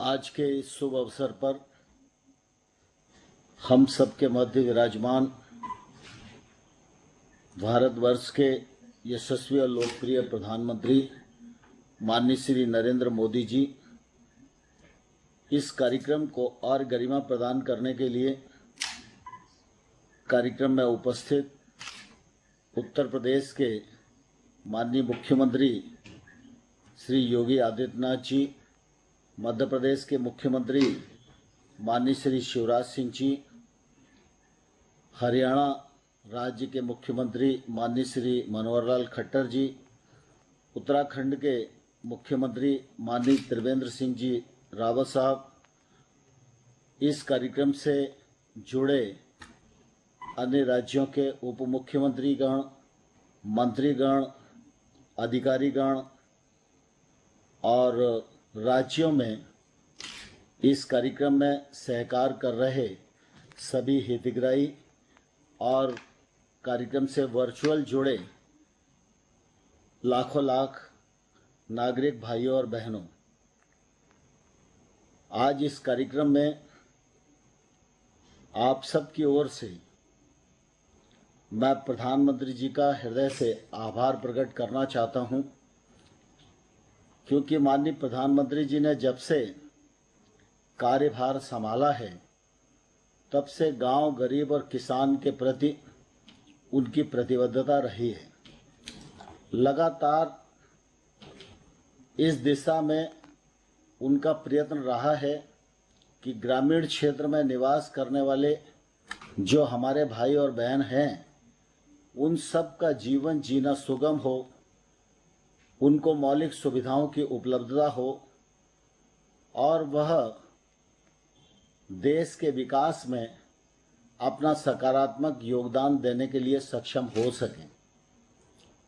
आज के इस शुभ अवसर पर हम सबके मध्य विराजमान भारतवर्ष के यशस्वी और लोकप्रिय प्रधानमंत्री माननीय श्री नरेंद्र मोदी जी इस कार्यक्रम को और गरिमा प्रदान करने के लिए कार्यक्रम में उपस्थित उत्तर प्रदेश के माननीय मुख्यमंत्री श्री योगी आदित्यनाथ जी, मध्य प्रदेश के मुख्यमंत्री माननीय श्री शिवराज सिंह जी, हरियाणा राज्य के मुख्यमंत्री माननीय श्री मनोहर लाल खट्टर जी, उत्तराखंड के मुख्यमंत्री माननीय त्रिवेंद्र सिंह जी रावत साहब, इस कार्यक्रम से जुड़े अन्य राज्यों के उप मुख्यमंत्रीगण, मंत्रीगण, अधिकारीगण और राज्यों में इस कार्यक्रम में सहकार कर रहे सभी हितग्राही और कार्यक्रम से वर्चुअल जुड़े लाखों लाख नागरिक भाइयों और बहनों, आज इस कार्यक्रम में आप सबकी ओर से मैं प्रधानमंत्री जी का हृदय से आभार प्रकट करना चाहता हूं, क्योंकि माननीय प्रधानमंत्री जी ने जब से कार्यभार संभाला है तब से गांव, गरीब और किसान के प्रति उनकी प्रतिबद्धता रही है। लगातार इस दिशा में उनका प्रयत्न रहा है कि ग्रामीण क्षेत्र में निवास करने वाले जो हमारे भाई और बहन हैं, उन सब का जीवन जीना सुगम हो, उनको मौलिक सुविधाओं की उपलब्धता हो और वह देश के विकास में अपना सकारात्मक योगदान देने के लिए सक्षम हो सकें।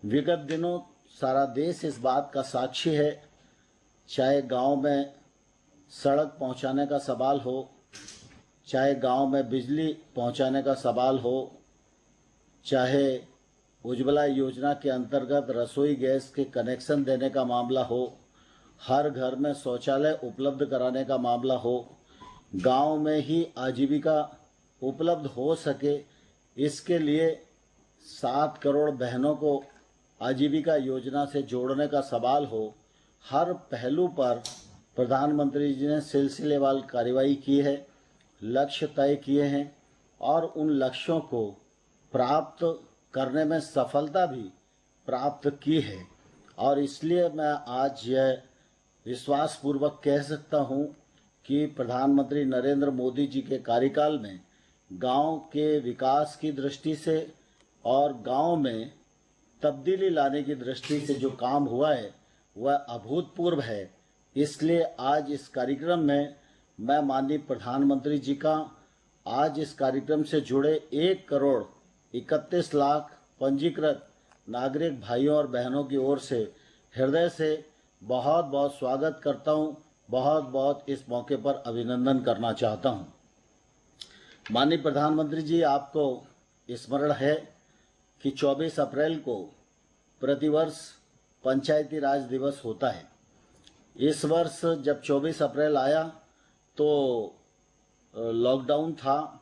विगत दिनों सारा देश इस बात का साक्षी है, चाहे गांव में सड़क पहुंचाने का सवाल हो, चाहे गांव में बिजली पहुंचाने का सवाल हो, चाहे उज्ज्वला योजना के अंतर्गत रसोई गैस के कनेक्शन देने का मामला हो, हर घर में शौचालय उपलब्ध कराने का मामला हो, गांव में ही आजीविका उपलब्ध हो सके, इसके लिए 7 करोड़ बहनों को आजीविका योजना से जोड़ने का सवाल हो, हर पहलू पर प्रधानमंत्री जी ने सिलसिलेवार कार्रवाई की है, लक्ष्य तय किए हैं और उन लक्ष्यों को प्राप्त करने में सफलता भी प्राप्त की है। और इसलिए मैं आज यह विश्वासपूर्वक कह सकता हूं कि प्रधानमंत्री नरेंद्र मोदी जी के कार्यकाल में गांव के विकास की दृष्टि से और गांव में तब्दीली लाने की दृष्टि से जो काम हुआ है वह अभूतपूर्व है। इसलिए आज इस कार्यक्रम में मैं माननीय प्रधानमंत्री जी का आज इस कार्यक्रम से जुड़े 1 करोड़ 31 लाख पंजीकृत नागरिक भाइयों और बहनों की ओर से हृदय से बहुत बहुत स्वागत करता हूं, बहुत बहुत इस मौके पर अभिनंदन करना चाहता हूं। माननीय प्रधानमंत्री जी, आपको स्मरण है कि 24 अप्रैल को प्रतिवर्ष पंचायती राज दिवस होता है। इस वर्ष जब 24 अप्रैल आया तो लॉकडाउन था,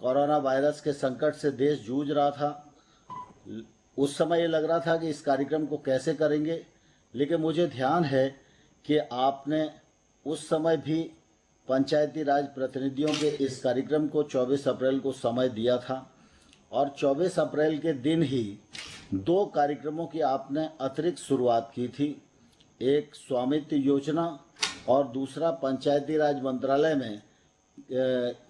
कोरोना वायरस के संकट से देश जूझ रहा था। उस समय ये लग रहा था कि इस कार्यक्रम को कैसे करेंगे, लेकिन मुझे ध्यान है कि आपने उस समय भी पंचायती राज प्रतिनिधियों के इस कार्यक्रम को 24 अप्रैल को समय दिया था और 24 अप्रैल के दिन ही 2 कार्यक्रमों की आपने अतिरिक्त शुरुआत की थी। एक स्वामित्व योजना और दूसरा पंचायती राज मंत्रालय में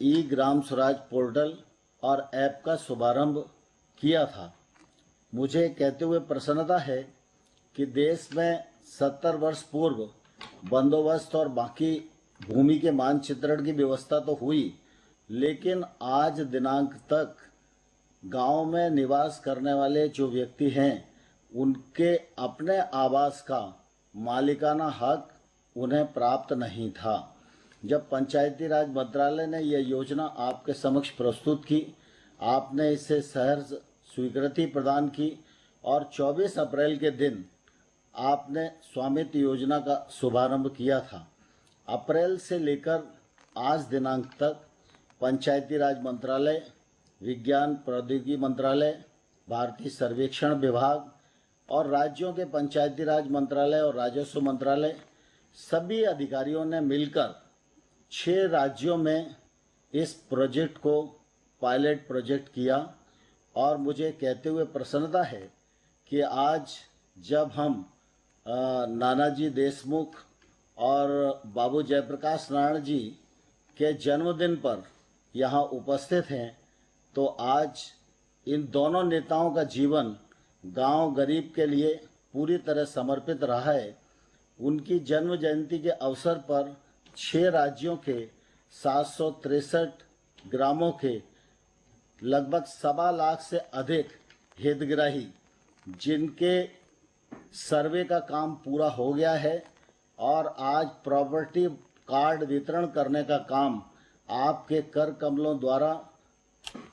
ई ग्राम स्वराज पोर्टल और ऐप का शुभारंभ किया था। मुझे कहते हुए प्रसन्नता है कि देश में 70 वर्ष पूर्व बंदोबस्त और बाकी भूमि के मानचित्रण की व्यवस्था तो हुई, लेकिन आज दिनांक तक गांव में निवास करने वाले जो व्यक्ति हैं उनके अपने आवास का मालिकाना हक उन्हें प्राप्त नहीं था। जब पंचायती राज मंत्रालय ने यह योजना आपके समक्ष प्रस्तुत की, आपने इसे सहर्ष स्वीकृति प्रदान की और 24 अप्रैल के दिन आपने स्वामित्व योजना का शुभारंभ किया था। अप्रैल से लेकर आज दिनांक तक पंचायती राज मंत्रालय, विज्ञान प्रौद्योगिकी मंत्रालय, भारतीय सर्वेक्षण विभाग और राज्यों के पंचायती राज मंत्रालय और राजस्व मंत्रालय सभी अधिकारियों ने मिलकर 6 राज्यों में इस प्रोजेक्ट को पायलट प्रोजेक्ट किया। और मुझे कहते हुए प्रसन्नता है कि आज जब हम नानाजी देशमुख और बाबू जयप्रकाश नारायण जी के जन्मदिन पर यहाँ उपस्थित हैं, तो आज इन दोनों नेताओं का जीवन गांव गरीब के लिए पूरी तरह समर्पित रहा है। उनकी जन्म जयंती के अवसर पर 6 राज्यों के 763 ग्रामों के लगभग 1.25 लाख से अधिक हितग्राही, जिनके सर्वे का काम पूरा हो गया है और आज प्रॉपर्टी कार्ड वितरण करने का काम आपके कर कमलों द्वारा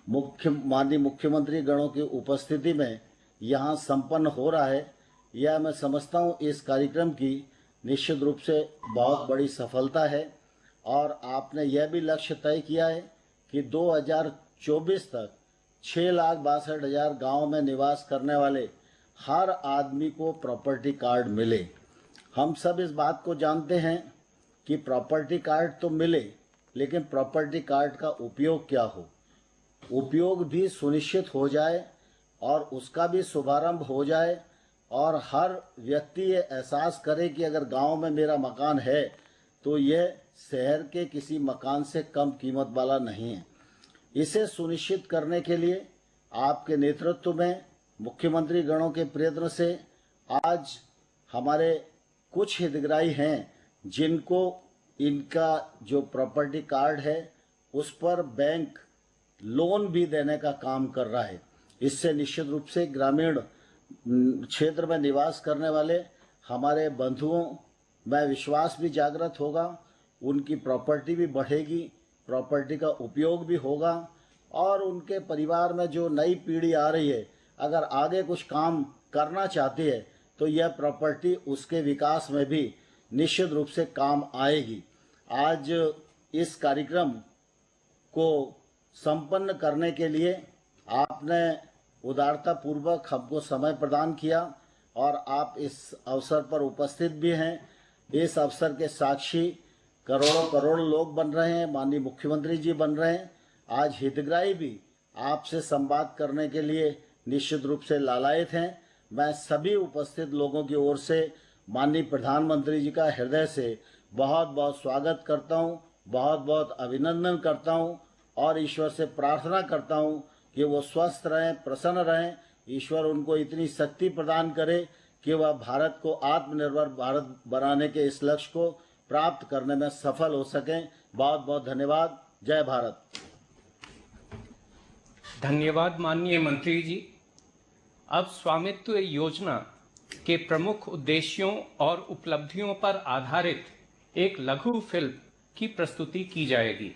माननीय मुख्यमंत्री गणों की उपस्थिति में यहाँ संपन्न हो रहा है। यह मैं समझता हूँ इस कार्यक्रम की निश्चित रूप से बहुत बड़ी सफलता है। और आपने यह भी लक्ष्य तय किया है कि 2024 तक 6,62,000 गाँव में निवास करने वाले हर आदमी को प्रॉपर्टी कार्ड मिले। हम सब इस बात को जानते हैं कि प्रॉपर्टी कार्ड तो मिले, लेकिन प्रॉपर्टी कार्ड का उपयोग क्या हो, उपयोग भी सुनिश्चित हो जाए और उसका भी शुभारंभ हो जाए और हर व्यक्ति ये एहसास करे कि अगर गांव में मेरा मकान है तो यह शहर के किसी मकान से कम कीमत वाला नहीं है। इसे सुनिश्चित करने के लिए आपके नेतृत्व में मुख्यमंत्री गणों के प्रयत्न से आज हमारे कुछ हितग्राही हैं जिनको इनका जो प्रॉपर्टी कार्ड है उस पर बैंक लोन भी देने का काम कर रहा है। इससे निश्चित रूप से ग्रामीण क्षेत्र में निवास करने वाले हमारे बंधुओं में विश्वास भी जागृत होगा, उनकी प्रॉपर्टी भी बढ़ेगी, प्रॉपर्टी का उपयोग भी होगा और उनके परिवार में जो नई पीढ़ी आ रही है अगर आगे कुछ काम करना चाहती है तो यह प्रॉपर्टी उसके विकास में भी निश्चित रूप से काम आएगी। आज इस कार्यक्रम को संपन्न करने के लिए आपने उदारतापूर्वक हमको समय प्रदान किया और आप इस अवसर पर उपस्थित भी हैं। इस अवसर के साक्षी करोड़ों करोड़ लोग बन रहे हैं, माननीय मुख्यमंत्री जी बन रहे हैं। आज हितग्राही भी आपसे संवाद करने के लिए निश्चित रूप से लालायित हैं। मैं सभी उपस्थित लोगों की ओर से माननीय प्रधानमंत्री जी का हृदय से बहुत बहुत स्वागत करता हूँ, बहुत बहुत अभिनंदन करता हूँ और ईश्वर से प्रार्थना करता हूँ कि वो स्वस्थ रहें, प्रसन्न रहें। ईश्वर उनको इतनी शक्ति प्रदान करे कि वह भारत को आत्मनिर्भर भारत बनाने के इस लक्ष्य को प्राप्त करने में सफल हो सकें। बहुत बहुत धन्यवाद। जय भारत। धन्यवाद माननीय मंत्री जी। अब स्वामित्व योजना के प्रमुख उद्देश्यों और उपलब्धियों पर आधारित एक लघु फिल्म की प्रस्तुति की जाएगी।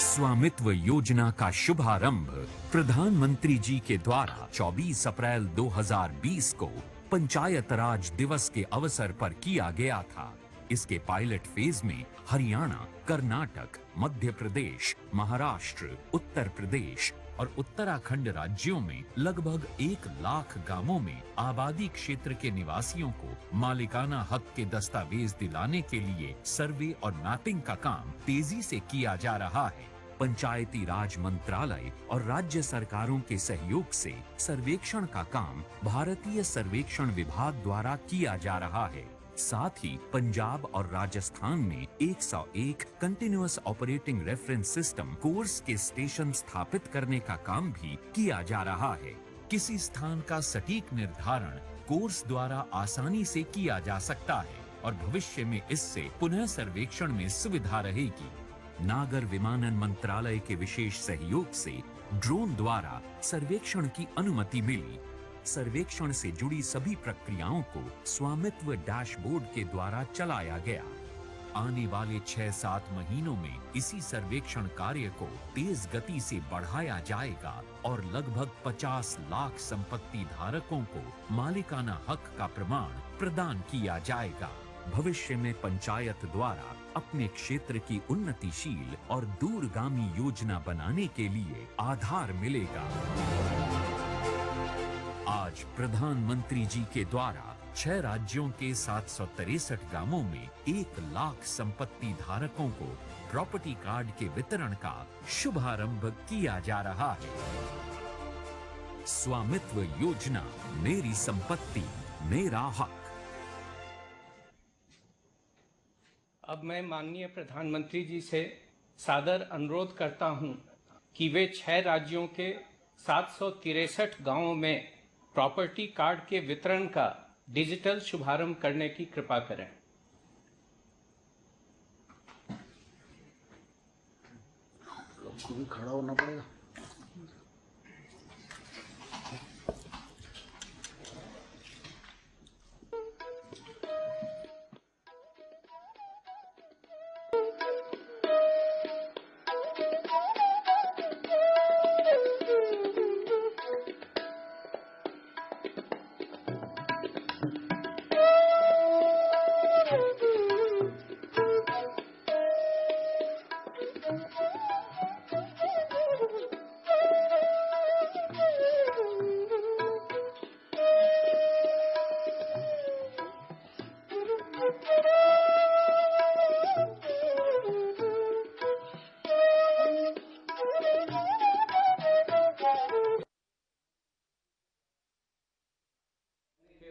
स्वामित्व योजना का शुभारंभ प्रधानमंत्री जी के द्वारा 24 अप्रैल 2020 को पंचायत राज दिवस के अवसर पर किया गया था। इसके पायलट फेज में हरियाणा, कर्नाटक, मध्य प्रदेश, महाराष्ट्र, उत्तर प्रदेश और उत्तराखंड राज्यों में लगभग 1 लाख गांवों में आबादी क्षेत्र के निवासियों को मालिकाना हक के दस्तावेज दिलाने के लिए सर्वे और मैपिंग का काम तेजी से किया जा रहा है। पंचायती राज मंत्रालय और राज्य सरकारों के सहयोग से सर्वेक्षण का काम भारतीय सर्वेक्षण विभाग द्वारा किया जा रहा है। साथ ही पंजाब और राजस्थान में 101 continuous operating reference system course के स्टेशन स्थापित करने का काम भी किया जा रहा है। किसी स्थान का सटीक निर्धारण कोर्स द्वारा आसानी से किया जा सकता है और भविष्य में इससे पुनः सर्वेक्षण में सुविधा रहेगी। नागर विमानन मंत्रालय के विशेष सहयोग से ड्रोन द्वारा सर्वेक्षण की अनुमति मिली। सर्वेक्षण से जुड़ी सभी प्रक्रियाओं को स्वामित्व डैशबोर्ड के द्वारा चलाया गया। आने वाले 6-7 महीनों में इसी सर्वेक्षण कार्य को तेज गति से बढ़ाया जाएगा और लगभग 50 लाख संपत्ति धारकों को मालिकाना हक का प्रमाण प्रदान किया जाएगा। भविष्य में पंचायत द्वारा अपने क्षेत्र की उन्नतिशील और दूरगामी योजना बनाने के लिए आधार मिलेगा। आज प्रधानमंत्री जी के द्वारा 6 राज्यों के 763 गांवों में 1 लाख संपत्ति धारकों को प्रॉपर्टी कार्ड के वितरण का शुभारंभ किया जा रहा है। स्वामित्व योजना, मेरी संपत्ति मेरा हक। अब मैं माननीय प्रधानमंत्री जी से सादर अनुरोध करता हूं कि वे 6 राज्यों के 763 गांवों में प्रॉपर्टी कार्ड के वितरण का डिजिटल शुभारंभ करने की कृपा करें। आपको भी खड़ा होना पड़ेगा।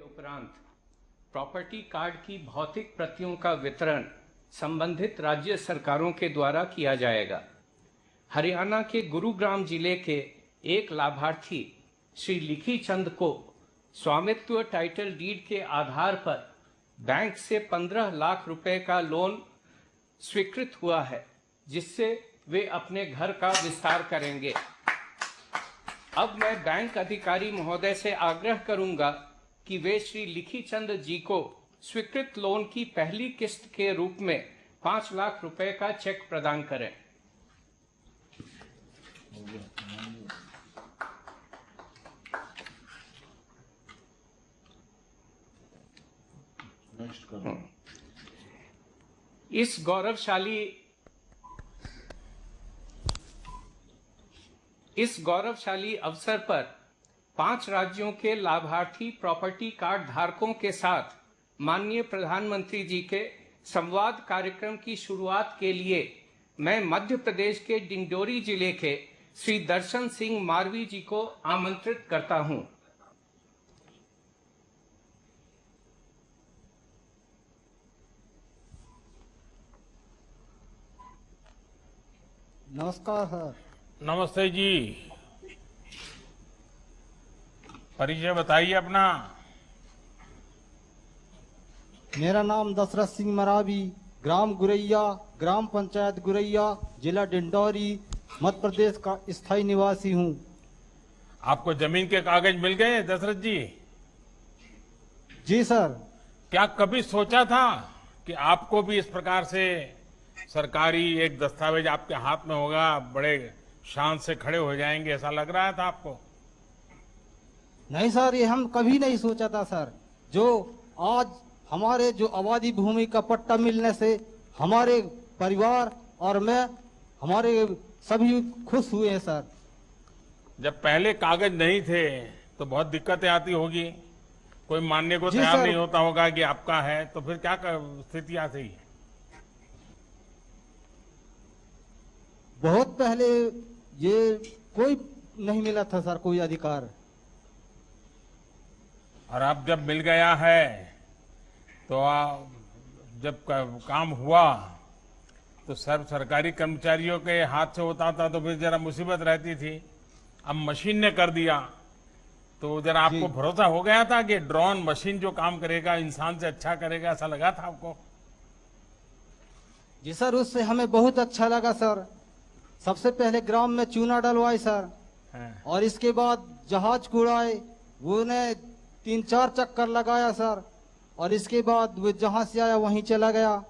उपरांत प्रॉपर्टी कार्ड की भौतिक प्रतियों का वितरण संबंधित राज्य सरकारों के द्वारा किया जाएगा। हरियाणा के गुरुग्राम जिले के एक लाभार्थी श्री लिखी चंद को स्वामित्व टाइटल डीड के आधार पर बैंक से 15 लाख रुपए का लोन स्वीकृत हुआ है, जिससे वे अपने घर का विस्तार करेंगे। अब मैं बैंक अधिकारी महोदय से आग्रह करूंगा कि वे श्री लिखी चंद जी को स्वीकृत लोन की पहली किस्त के रूप में 5 लाख रुपए का चेक प्रदान करें। इस गौरवशाली अवसर पर 5 राज्यों के लाभार्थी प्रॉपर्टी कार्ड धारकों के साथ माननीय प्रधानमंत्री जी के संवाद कार्यक्रम की शुरुआत के लिए मैं मध्य प्रदेश के डिंडोरी जिले के श्री दर्शन सिंह मारवी जी को आमंत्रित करता हूं। नमस्कार सर। नमस्ते जी, परिचय बताइए अपना। मेरा नाम दशरथ सिंह मरावी, ग्राम गुरैया, ग्राम पंचायत गुरैया, जिला डिंडौरी, मध्य प्रदेश का स्थायी निवासी हूँ। आपको जमीन के कागज मिल गए दशरथ जी? जी सर। क्या कभी सोचा था कि आपको भी इस प्रकार से सरकारी एक दस्तावेज आपके हाथ में होगा, बड़े शान से खड़े हो जाएंगे, ऐसा लग रहा था आपको? नहीं सर, ये हम कभी नहीं सोचा था सर। जो आज हमारे जो आबादी भूमि का पट्टा मिलने से हमारे परिवार और मैं हमारे सभी खुश हुए हैं सर। जब पहले कागज नहीं थे तो बहुत दिक्कतें आती होगी, कोई मानने को जी तैयार सर। नहीं होता होगा कि आपका है, तो फिर क्या स्थितियां थी? बहुत पहले ये कोई नहीं मिला था सर, कोई अधिकार। और अब जब मिल गया है तो जब काम हुआ तो सरकारी कर्मचारियों के हाथ से होता था तो फिर जरा मुसीबत रहती थी। अब मशीन ने कर दिया तो जरा आपको भरोसा हो गया था कि ड्रोन मशीन जो काम करेगा इंसान से अच्छा करेगा, ऐसा लगा था आपको? जी सर, उससे हमें बहुत अच्छा लगा सर। सबसे पहले ग्राम में चूना डलवाए सर, और इसके बाद जहाज कुड़ाए, वो ने 3-4 चक्कर लगाया सर, और इसके बाद वो जहां से आया वहीं चला गया।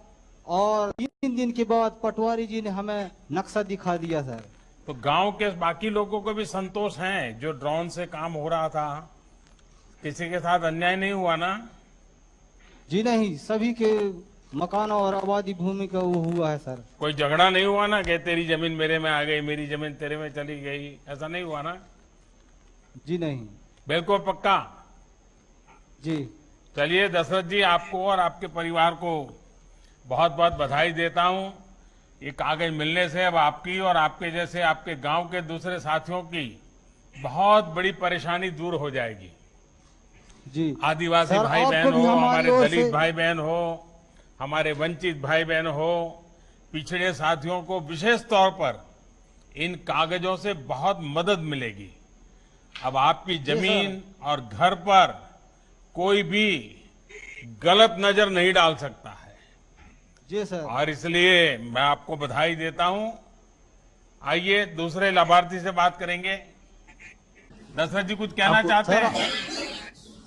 और 3 दिन के बाद पटवारी जी ने हमें नक्शा दिखा दिया सर। तो गांव के बाकी लोगों को भी संतोष है जो ड्रोन से काम हो रहा था, किसी के साथ अन्याय नहीं हुआ ना? जी नहीं, सभी के मकानों और आबादी भूमि का वो हुआ है सर। कोई झगड़ा नहीं हुआ ना कि तेरी जमीन मेरे में आ गई, मेरी जमीन तेरे में चली गई, ऐसा नहीं हुआ ना? जी नहीं। बिल्कुल पक्का? जी चलिए दशरथ जी, आपको और आपके परिवार को बहुत बहुत बधाई देता हूं। ये कागज मिलने से अब आपकी और आपके जैसे आपके गांव के दूसरे साथियों की बहुत बड़ी परेशानी दूर हो जाएगी। जी आदिवासी सर, भाई आपको बहन भी हो, हमारी हमारे ओर दलित से- भाई बहन हो, हमारे वंचित भाई बहन हो, पिछड़े साथियों को विशेष तौर पर इन कागजों से बहुत मदद मिलेगी। अब आपकी जमीन और घर पर कोई भी गलत नजर नहीं डाल सकता है, जी सर। और इसलिए मैं आपको बधाई देता हूं। आइए दूसरे लाभार्थी से बात करेंगे। दशरथ जी कुछ कहना आपको- चाहते सर- हैं?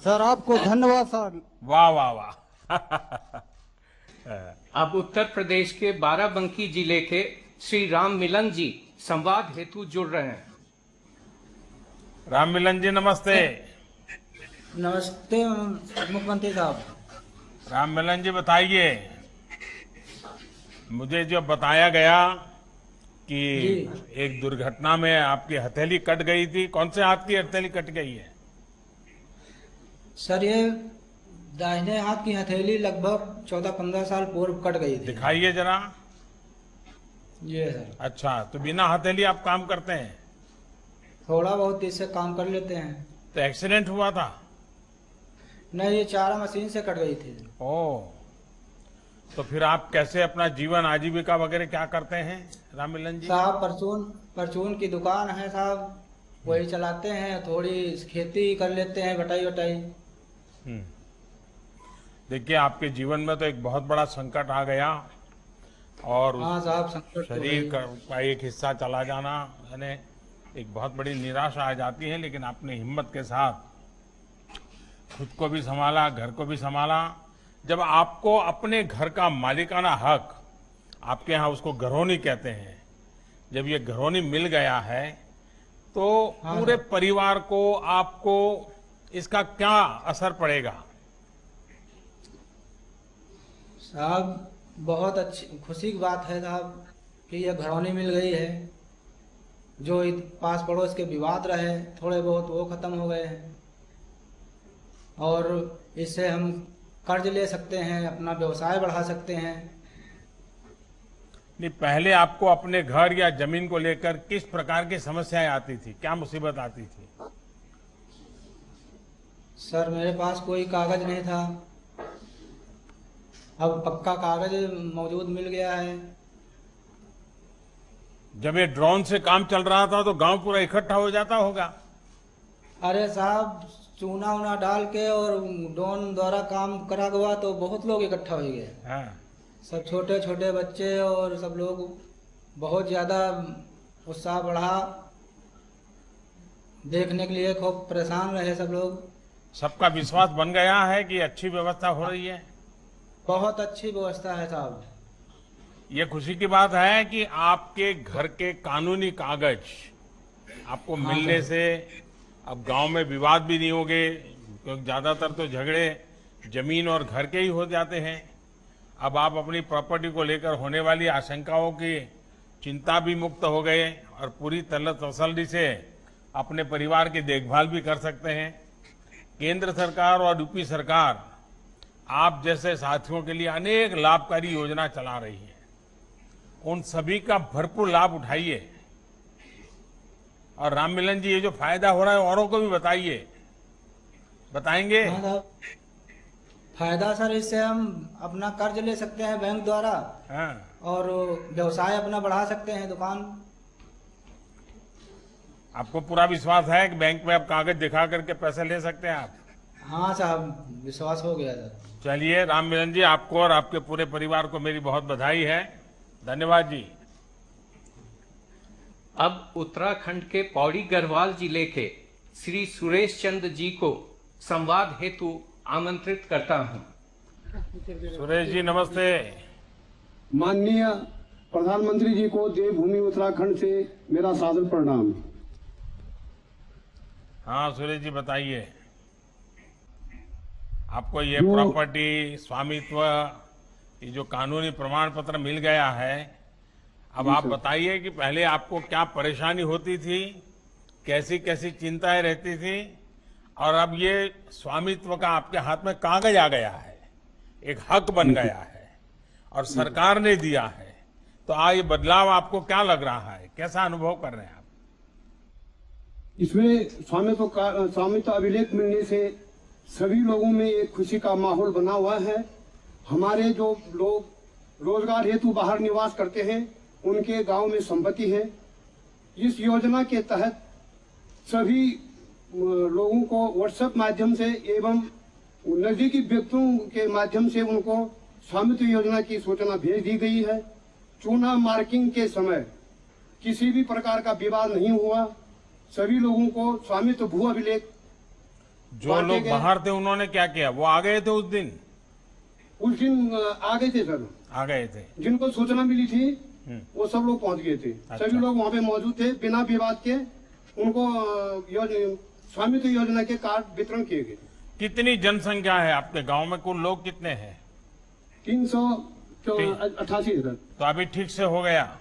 सर आपको धन्यवाद सर। वाह वाह वाह। अब उत्तर प्रदेश के बाराबंकी जिले के श्री राम मिलन जी संवाद हेतु जुड़ रहे हैं। राम मिलन जी नमस्ते। नमस्ते मुख्यमंत्री साहब। राम मिलन जी बताइए, मुझे जो बताया गया कि जी। एक दुर्घटना में आपकी हथेली कट गई थी, कौन से हाथ की हथेली कट गई है? सर ये दाहिने हाथ की हथेली लगभग 14-15 साल पूर्व कट गई थी। दिखाइए जरा। ये सर अच्छा, तो बिना हथेली आप काम करते हैं? थोड़ा बहुत इससे काम कर लेते हैं। तो एक्सीडेंट हुआ था? नहीं, ये चारा मशीन से कट गई थी। ओ, तो फिर आप कैसे अपना जीवन आजीविका वगैरह क्या करते हैं राम मिलन जी? साहब परचून की दुकान है साहब, वही चलाते हैं। थोड़ी खेती कर लेते हैं, बटाई वटाई। देखिए, आपके जीवन में तो एक बहुत बड़ा संकट आ गया और उस हाँ साहब, संकट तो शरीर है। का एक हिस्सा चला जाना यानी एक बहुत बड़ी निराशा आ जाती है, लेकिन आपने हिम्मत के साथ खुद को भी संभाला, घर को भी संभाला। जब आपको अपने घर का मालिकाना हक, आपके यहाँ उसको घरौनी कहते हैं, जब ये घरौनी मिल गया है तो हाँ, पूरे परिवार को, आपको इसका क्या असर पड़ेगा? साहब बहुत अच्छी खुशी की बात है साहब कि यह घरौनी मिल गई है। जो पास पड़ोस के विवाद रहे थोड़े बहुत वो खत्म हो गए हैं, और इससे हम कर्ज ले सकते हैं, अपना व्यवसाय बढ़ा सकते हैं। नहीं, पहले आपको अपने घर या जमीन को लेकर किस प्रकार की समस्याएं आती थी, क्या मुसीबत आती थी? सर मेरे पास कोई कागज नहीं था, अब पक्का कागज मौजूद मिल गया है। जब ये ड्रोन से काम चल रहा था तो गांव पूरा इकट्ठा हो जाता होगा? अरे साहब, चूना उना डाल के और ड्रोन द्वारा काम करा हुआ तो बहुत लोग इकट्ठा हो गए। हाँ। सब छोटे छोटे बच्चे और सब लोग बहुत ज्यादा उत्साह बढ़ा, देखने के लिए खूब परेशान रहे सब लोग। सबका विश्वास बन गया है कि अच्छी व्यवस्था हो रही है? बहुत अच्छी व्यवस्था है साहब। ये खुशी की बात है कि आपके घर के कानूनी कागज आपको मिलने से अब गांव में विवाद भी नहीं होंगे, क्योंकि ज्यादातर तो झगड़े जमीन और घर के ही हो जाते हैं। अब आप अपनी प्रॉपर्टी को लेकर होने वाली आशंकाओं की चिंता भी मुक्त हो गए और पूरी तसल्ली से अपने परिवार की देखभाल भी कर सकते हैं। केंद्र सरकार और यूपी सरकार आप जैसे साथियों के लिए अनेक लाभकारी योजना चला रही है, उन सभी का भरपूर लाभ उठाइए। और राम मिलन जी, ये जो फायदा हो रहा है औरों को भी बताइए। बताएंगे? हाँ साहब, फायदा सर इससे हम अपना कर्ज ले सकते हैं बैंक द्वारा, हाँ। और व्यवसाय अपना बढ़ा सकते हैं, दुकान। आपको पूरा विश्वास है कि बैंक में आप कागज दिखा करके पैसे ले सकते हैं आप? हाँ साहब, विश्वास हो गया सर। चलिए राम मिलन जी, आपको और आपके पूरे परिवार को मेरी बहुत बधाई है। धन्यवाद जी। अब उत्तराखंड के पौड़ी गढ़वाल जिले के श्री सुरेश चंद्र जी को संवाद हेतु आमंत्रित करता हूं। सुरेश जी नमस्ते। माननीय प्रधानमंत्री जी को देवभूमि उत्तराखंड से मेरा सादर प्रणाम। हाँ सुरेश जी बताइए, आपको ये प्रॉपर्टी स्वामित्व ये जो कानूनी प्रमाण पत्र मिल गया है, अब आप बताइए कि पहले आपको क्या परेशानी होती थी, कैसी कैसी चिंताएं रहती थी, और अब ये स्वामित्व का आपके हाथ में कागज आ गया है, एक हक बन गया है और सरकार ने दिया है, तो ये बदलाव आपको क्या लग रहा है, कैसा अनुभव कर रहे हैं आप? इसमें स्वामित्व अभिलेख मिलने से सभी लोगों में एक खुशी का माहौल बना हुआ है। हमारे जो लोग रोजगार हेतु बाहर निवास करते हैं उनके गांव में संपत्ति है। इस योजना के तहत सभी लोगों को व्हाट्सएप माध्यम से एवं नजदीकी व्यक्तियों के माध्यम से उनको स्वामित्व योजना की सूचना भेज दी गई है। चूना मार्किंग के समय किसी भी प्रकार का विवाद नहीं हुआ। सभी लोगों को स्वामित्व भू अभिलेख जो लोग बाहर थे उन्होंने क्या किया, वो आ गए थे उस दिन आ गए थे सर, आ गए थे, जिनको सूचना मिली थी वो सब लोग पहुंच गए थे। अच्छा। सभी लोग वहां पे मौजूद थे, बिना विवाद के उनको स्वामित्व योजना के कार्ड वितरण किए गए। कितनी जनसंख्या है आपके गांव में, कुल लोग कितने हैं? 388 सर। तो अभी ठीक से हो गया?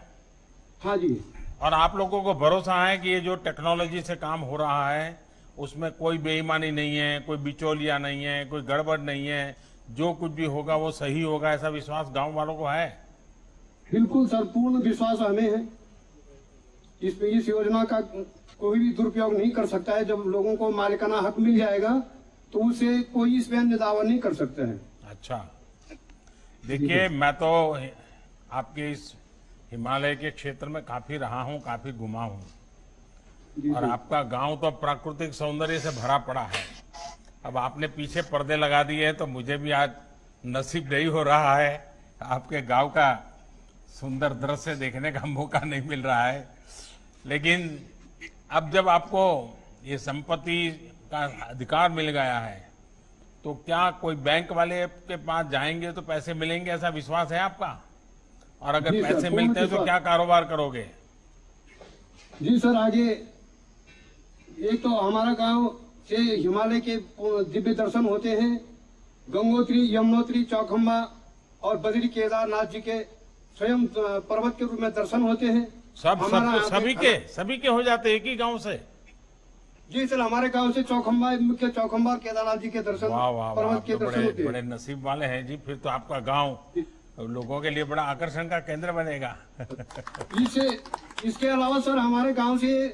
हाँ जी। और आप लोगों को भरोसा है कि ये जो टेक्नोलॉजी से काम हो रहा है उसमें कोई बेईमानी नहीं है, कोई बिचौलिया नहीं है, कोई गड़बड़ नहीं है, जो कुछ भी होगा वो सही होगा, ऐसा विश्वास गांव वालों को है? बिल्कुल सर, पूर्ण विश्वास हमें है। इस योजना का कोई भी दुरुपयोग नहीं कर सकता है। जब लोगों को मालिकाना हक मिल जाएगा तो उसे कोई इस पर दावा नहीं कर सकता है। अच्छा, देखिए मैं तो आपके इस हिमालय के क्षेत्र में काफी रहा हूं, काफी घुमा हूं, और आपका गांव तो प्राकृतिक सौंदर्य से भरा पड़ा है। अब आपने पीछे पर्दे लगा दिए हैं तो मुझे भी आज नसीब नहीं हो रहा है आपके गांव का सुंदर दृश्य देखने का मौका नहीं मिल रहा है। लेकिन अब जब आपको ये संपत्ति का अधिकार मिल गया है तो क्या कोई बैंक वाले के पास जाएंगे तो पैसे मिलेंगे, ऐसा विश्वास है आपका? और अगर पैसे मिलते हैं तो क्या कारोबार करोगे? जी सर, आगे एक तो हमारा गांव से हिमालय के दिव्य दर्शन होते हैं। गंगोत्री, यमुनोत्री, चौखंबा और बद्री केदारनाथ जी के स्वयं पर्वत के रूप में दर्शन होते हैं। सभी के हो जाते एक ही गांव से? जी सर, हमारे गांव से चौखंबा, मुख्य चौखंबा और केदारनाथ जी के दर्शन, पर्वत के दर्शन होते हैं। बड़े नसीब वाले हैं जी, फिर तो आपका गांव लोगों के लिए बड़ा आकर्षण का केंद्र बनेगा। इसके अलावा सर हमारे गांव से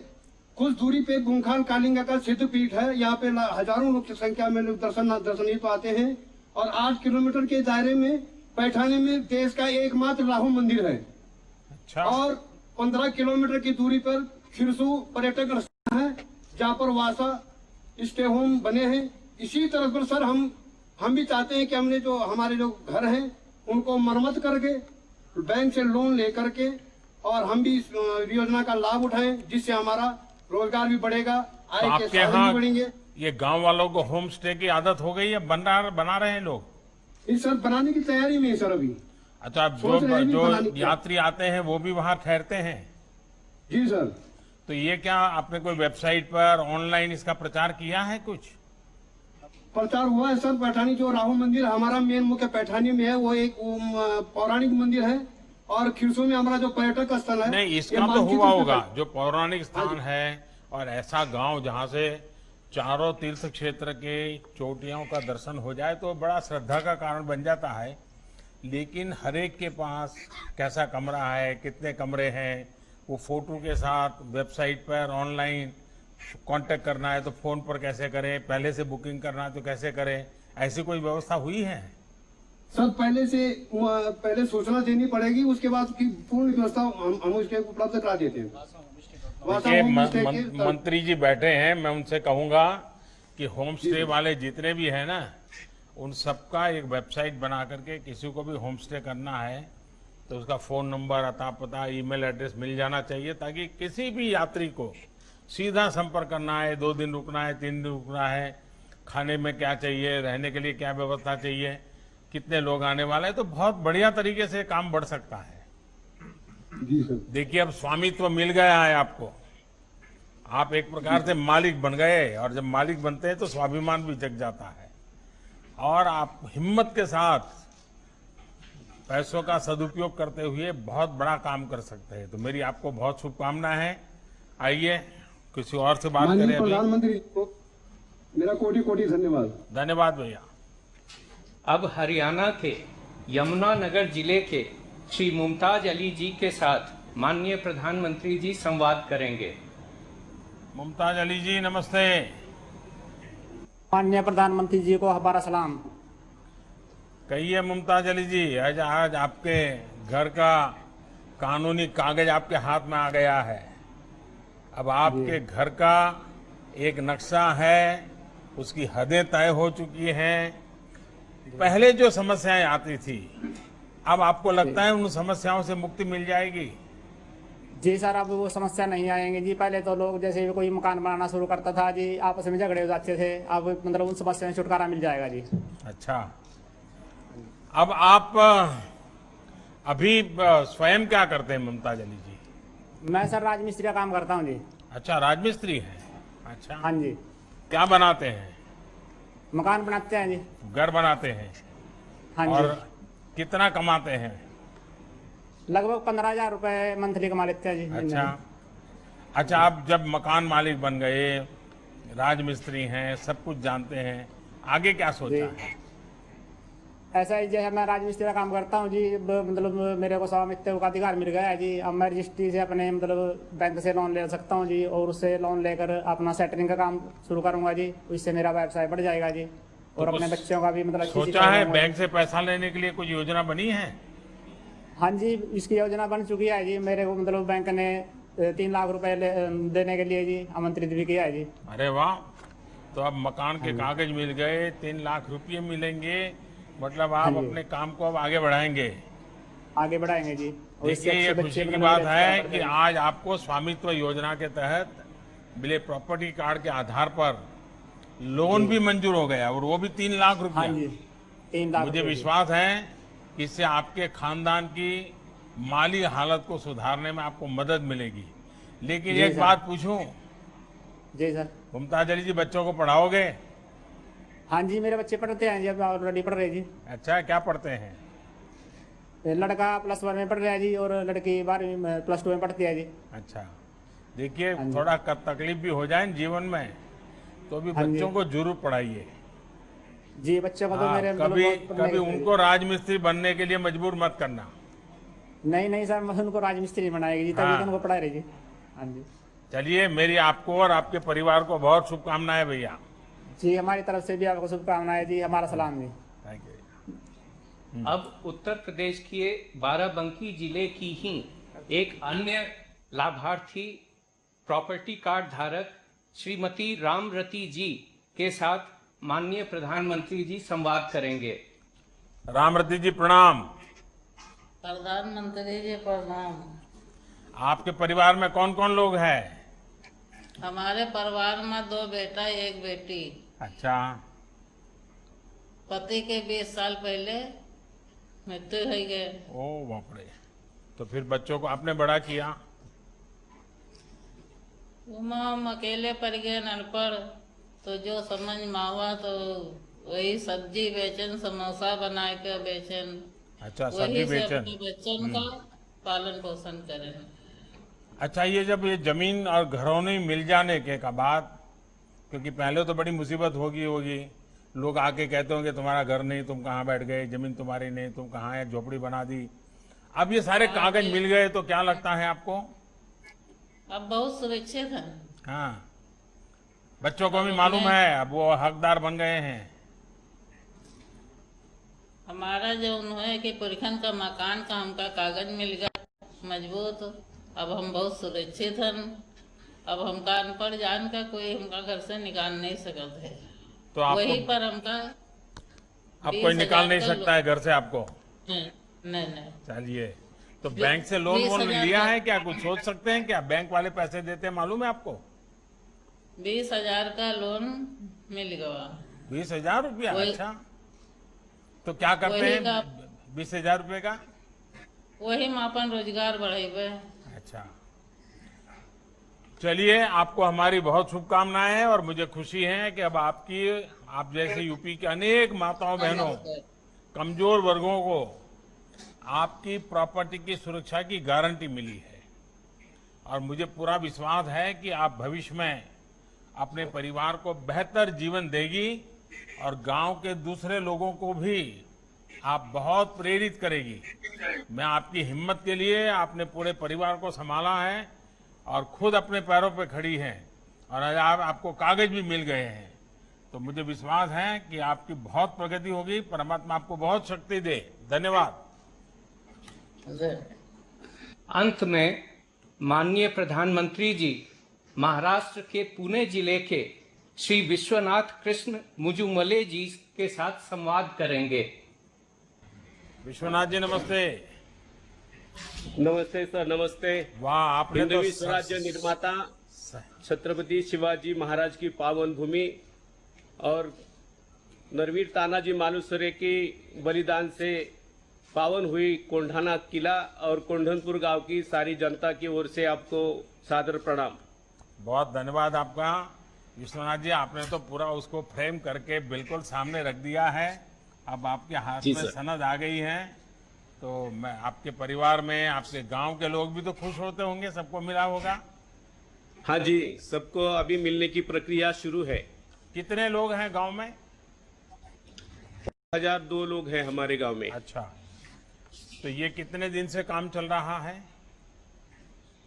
कुछ दूरी पे गुंखाल कालिंगा का सिद्ध पीठ है। यहाँ पे हजारों लोग की संख्या में लोग दर्शनीय तो आते हैं। और 8 किलोमीटर के दायरे में पैठानी में देश का एकमात्र राहु मंदिर है। अच्छा। और 15 किलोमीटर की दूरी पर खिरसू पर्यटक स्थान है जहाँ पर वासा स्टे होम बने हैं। इसी तरह पर सर हम भी चाहते हैं कि हमने जो हमारे जो घर हैं उनको मरम्मत करके बैंक से लोन लेकर के और हम भी इस योजना का लाभ उठाएं, जिससे हमारा रोजगार भी बढ़ेगा, आय के साधन भी बढ़ेंगे। ये गांव वालों को होम स्टे की आदत हो गई है, बना रहे हैं लोग? इस सर बनाने की तैयारी में है सर अभी। अच्छा, जो यात्री आते हैं वो भी वहां ठहरते हैं? जी सर। तो ये क्या आपने कोई वेबसाइट पर ऑनलाइन इसका प्रचार किया है? कुछ प्रचार हुआ है सर। पैठानी जो राहु मंदिर हमारा मेन मुख्य पैठानी में है, वो एक पौराणिक मंदिर है। और खिरसू में हमारा जो पर्यटक स्थल है, नहीं इसका तो हुआ होगा जो पौराणिक स्थान है, और ऐसा गांव जहां से चारों तीर्थ क्षेत्र के चोटियों का दर्शन हो जाए तो बड़ा श्रद्धा का कारण बन जाता है। लेकिन हर एक के पास कैसा कमरा है, कितने कमरे हैं, वो फोटो के साथ वेबसाइट पर ऑनलाइन कांटेक्ट करना है तो फोन पर कैसे करें, पहले से बुकिंग करना है तो कैसे करें, ऐसी कोई व्यवस्था हुई है? सर पहले सूचना देनी पड़ेगी, उसके बाद की पूर्ण व्यवस्था हम उसके उपलब्ध करा देते हैं। मंत्री जी बैठे हैं, मैं उनसे कहूंगा कि होम स्टे वाले जितने भी हैं ना, उन सबका एक वेबसाइट बना करके किसी को भी होम स्टे करना है तो उसका फोन नंबर, अता पता, ईमेल एड्रेस मिल जाना चाहिए, ताकि किसी भी यात्री को सीधा संपर्क करना है, 2 दिन रुकना है, 3 दिन रुकना है, खाने में क्या चाहिए, रहने के लिए क्या व्यवस्था चाहिए, कितने लोग आने वाले हैं, तो बहुत बढ़िया तरीके से काम बढ़ सकता है। जी सर। देखिए, अब स्वामित्व मिल गया है आपको, आप एक प्रकार से मालिक बन गए, और जब मालिक बनते हैं तो स्वाभिमान भी जग जाता है, और आप हिम्मत के साथ पैसों का सदुपयोग करते हुए बहुत बड़ा काम कर सकते हैं। तो मेरी आपको बहुत शुभकामनाएं हैं। आइए किसी और से बात माननीय करें अभी। प्रधानमंत्री को मेरा कोटि कोटि धन्यवाद। धन्यवाद भैया। अब हरियाणा के यमुनानगर जिले के श्री मुमताज अली जी के साथ माननीय प्रधानमंत्री जी संवाद करेंगे। मुमताज अली जी, नमस्ते। माननीय प्रधानमंत्री जी को हमारा सलाम। कहिए मुमताज अली जी, आज आपके घर का कानूनी कागज आपके हाथ में आ गया है। अब आपके घर का एक नक्शा है, उसकी हदें तय हो चुकी हैं। पहले जो समस्याएं आती थी, अब आपको लगता है उन समस्याओं से मुक्ति मिल जाएगी? जी सर, अब वो समस्या नहीं आएंगे जी। पहले तो लोग जैसे कोई मकान बनाना शुरू करता था जी, आपस में झगड़े हो जाते थे। अब मतलब उन समस्या से छुटकारा मिल जाएगा जी। अच्छा, अब आप अभी स्वयं क्या करते हैं मुमताज अली जी? मैं सर राजमिस्त्री का काम करता हूँ जी। अच्छा, राजमिस्त्री हैं। अच्छा, हाँ जी। क्या बनाते हैं? मकान बनाते हैं जी। घर बनाते हैं। हाँ और जी। कितना कमाते हैं? लगभग 15,000 रुपए मंथली कमा लेते हैं जी। अच्छा अच्छा, आप जब मकान मालिक बन गए, राजमिस्त्री हैं, सब कुछ जानते हैं, आगे क्या सोचा है? ऐसा ही जैसे मैं राजमिस्त्री का काम करता हूँ जी, मतलब मेरे को स्वामित्व का अधिकार मिल गया है जी। अब मैं रजिस्ट्री से अपने मतलब बैंक से लोन ले सकता हूँ जी, और उससे लोन लेकर अपना सेटरिंग का काम शुरू करूंगा जी। उससे मेरा व्यवसाय बढ़ जाएगा जी, और तो अपने बच्चों का भी मतलब सोचा है? बैंक से पैसा लेने के लिए कोई योजना बनी है? हाँ जी, इसकी योजना बन चुकी है जी। मेरे को मतलब बैंक ने 3 लाख रुपए देने के लिए जी आमंत्रित भी किया है जी। अरे वाह! तो अब मकान के कागज मिल गए, 3 लाख रुपये मिलेंगे, मतलब आप अपने काम को अब आगे बढ़ाएंगे। आगे बढ़ाएंगे जी। देखिए, ये खुशी की बात है कि आज आपको स्वामित्व योजना के तहत मिले प्रॉपर्टी कार्ड के आधार पर लोन भी मंजूर हो गया, और वो भी 3 लाख हाँ रुपया। जी, 3 लाख मुझे रुपए जी। विश्वास है कि इससे आपके खानदान की माली हालत को सुधारने में आपको मदद मिलेगी। लेकिन जी एक सर। बात पूछूं, जी सर। मुमताज अली जी, बच्चों को पढ़ाओगे? हाँ जी, मेरे बच्चे पढ़ते हैं जी, अब ऑलरेडी पढ़ रहे जी। अच्छा, क्या पढ़ते हैं? लड़का +1 में पढ़ रहा है जी, और लड़की 12वीं +2 में पढ़ती है जी। अच्छा, देखिए, हाँ जी। थोड़ा तकलीफ भी हो जाए जीवन में, तो भी हाँ जी। बच्चों को जरूर पढ़ाइए। जी, बच्चों को तो हाँ, मेरे मतलब कभी बहुत पढ़ने कभी के- उनको राजमिस्त्री बनने के लिए मजबूर मत करना। नहीं नहीं सर, मैं उनको राजमिस्त्री बनाएगी जी, तभी हाँ। तो उनको पढ़ा रही जी। हाँ जी। चलिए, मेरी आपको और आपके परिवार को बहुत शुभकामनाएं भैया। जी, हमारी तरफ से भी आपको शुभकामनाएं जी, हमारा सलाम जी। Thank you. अब उत्तर प्रदेश के बाराबंकी जिले की ही एक अन्य लाभार्थी प्रॉपर्टी कार्ड धारक श्रीमती रामरती जी के साथ माननीय प्रधानमंत्री जी संवाद करेंगे। रामरती जी, प्रणाम। प्रधानमंत्री जी प्रणाम। आपके परिवार में कौन कौन लोग हैं? हमारे परिवार में 2 बेटा 1 बेटी। अच्छा, पति के 20 साल पहले मृत्यु हो गए। ओ बाप रे। तो फिर बच्चों को आपने बड़ा किया? हम अकेले पड़ गए, अनपढ़, तो जो समझ में आवा तो वही सब्जी बेचन, समोसा बना के बेचन, अच्छा, सब्जी वही से बेचन। अपने बच्चन का पालन पोषण करें। अच्छा, ये जब ये जमीन और घरौनी मिल जाने के का बाद, क्योंकि पहले तो बड़ी मुसीबत होगी, लोग आके कहते होंगे तुम्हारा घर नहीं, तुम कहाँ बैठ गए, जमीन तुम्हारी नहीं, तुम कहाँ है, झोपड़ी बना दी। अब ये सारे कागज मिल गए तो क्या लगता है आपको? अब बहुत सुरक्षित है। हाँ, बच्चों को भी मालूम है, अब वो हकदार बन गए हैं। हमारा जो उन्होंने कि पुरखन का मकान का हमका कागज मिल गया मजबूत। अब हम बहुत सुरक्षित हैं। अब हमका अनपढ़ जान का कोई हमका घर से निकाल नहीं सकत है। तो आपको वही पर हमका अब कोई निकाल नहीं सकता है घर से आपको? नहीं नहीं। चलिए, तो बैंक से लोन वोन 20,000 लिया है क्या? कुछ सोच सकते हैं क्या? बैंक वाले पैसे देते हैं, मालूम है आपको? 20,000 का लोन मिल गया। 20,000 रुपया? वही- अच्छा, तो क्या करते वही हैं का- 20,000 रुपए का? वही में अपन रोजगार बढ़ेबे। अच्छा, चलिए, आपको हमारी बहुत शुभकामनाएं हैं और मुझे खुशी है कि अब आप जैसे यूपी के अनेक माताओं बहनों, कमजोर वर्गों को आपकी प्रॉपर्टी की सुरक्षा की गारंटी मिली है। और मुझे पूरा विश्वास है कि आप भविष्य में अपने परिवार को बेहतर जीवन देगी और गांव के दूसरे लोगों को भी आप बहुत प्रेरित करेगी। मैं आपकी हिम्मत के लिए, आपने पूरे परिवार को संभाला है और खुद अपने पैरों पे खड़ी हैं और आज आपको कागज भी मिल गए हैं, तो मुझे विश्वास है कि आपकी बहुत प्रगति होगी। परमात्मा आपको बहुत शक्ति दे। धन्यवाद। अंत में माननीय प्रधानमंत्री जी महाराष्ट्र के पुणे जिले के श्री विश्वनाथ कृष्ण मुजुमले जी के साथ संवाद करेंगे। विश्वनाथ जी नमस्ते। नमस्ते सर, नमस्ते। वाह, आपने तो हिंदवी स्वराज्य निर्माता छत्रपति शिवाजी महाराज की पावन भूमि और नरवीर तानाजी मालुसरे की बलिदान से पावन हुई कोंढाना किला और कोंढनपुर गांव की सारी जनता की ओर से आपको सादर प्रणाम। बहुत धन्यवाद आपका विश्वनाथ जी। आपने तो पूरा उसको फ्रेम करके बिल्कुल सामने रख दिया है। अब आपके हाथ जी में सर। सनद आ गई है, तो मैं आपके परिवार में, आपके गांव के लोग भी तो खुश होते होंगे, सबको मिला होगा। हाँ जी, सबको अभी मिलने की प्रक्रिया शुरू है। कितने लोग हैं गांव में? 1002 लोग हैं हमारे गांव में। अच्छा, तो ये कितने दिन से काम चल रहा है?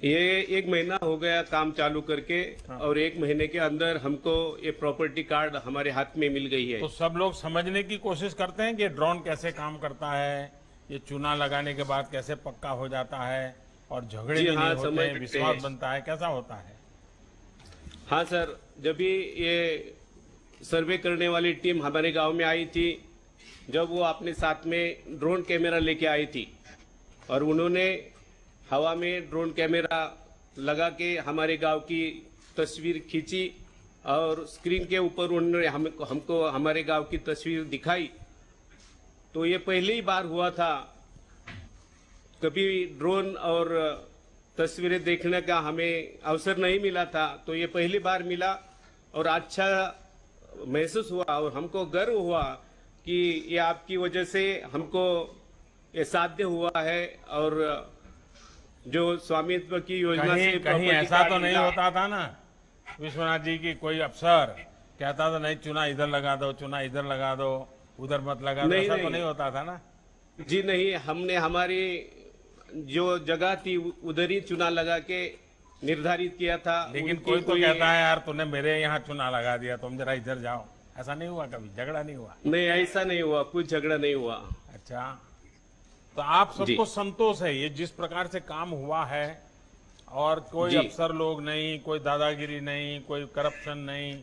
ये 1 महीना हो गया काम चालू करके और 1 महीने के अंदर हमको ये प्रॉपर्टी कार्ड हमारे हाथ में मिल गई है। तो सब लोग समझने की कोशिश करते हैं कि ड्रोन कैसे काम करता है, ये चूना लगाने के बाद कैसे पक्का हो जाता है और झगड़े जी भी हाँ, नहीं होते समझ हैं, सकते विश्वास हैं। बनता है, कैसा होता है? हाँ सर, जब भी ये सर्वे करने वाली टीम हमारे गांव में आई थी, जब वो अपने साथ में ड्रोन कैमरा लेके आई थी और उन्होंने हवा में ड्रोन कैमरा लगा के हमारे गांव की तस्वीर खींची और स्क्रीन के ऊपर उन्होंने हमको हमारे गांव की तस्वीर दिखाई, तो ये पहली ही बार हुआ था। कभी ड्रोन और तस्वीरें देखने का हमें अवसर नहीं मिला था, तो ये पहली बार मिला और अच्छा महसूस हुआ और हमको गर्व हुआ कि ये आपकी वजह से हमको ये साध्य हुआ है। और जो स्वामित्व की योजना से कहीं property ऐसा कार्ड तो नहीं मिला। होता था ना विश्वनाथ जी की कोई अफसर कहता था नहीं चुना इधर लगा दो, चुना इधर लगा दो, उधर मत लगा दो, नहीं, ऐसा तो नहीं। नहीं होता था ना? जी नहीं, हमने हमारी जो जगह थी उधर ही चुना लगा के निर्धारित किया था। लेकिन उनकी कोई तो कहता है यार तूने मेरे यहाँ चुना लगा दिया, तुम जरा इधर जाओ। ऐसा नहीं हुआ, कभी झगड़ा नहीं हुआ? नहीं, ऐसा नहीं हुआ, कुछ झगड़ा नहीं हुआ। अच्छा, तो आप जी। सबको संतोष है ये जिस प्रकार से काम हुआ है और कोई जी। अफसर लोग नहीं, कोई दादागिरी नहीं, कोई करप्शन नहीं,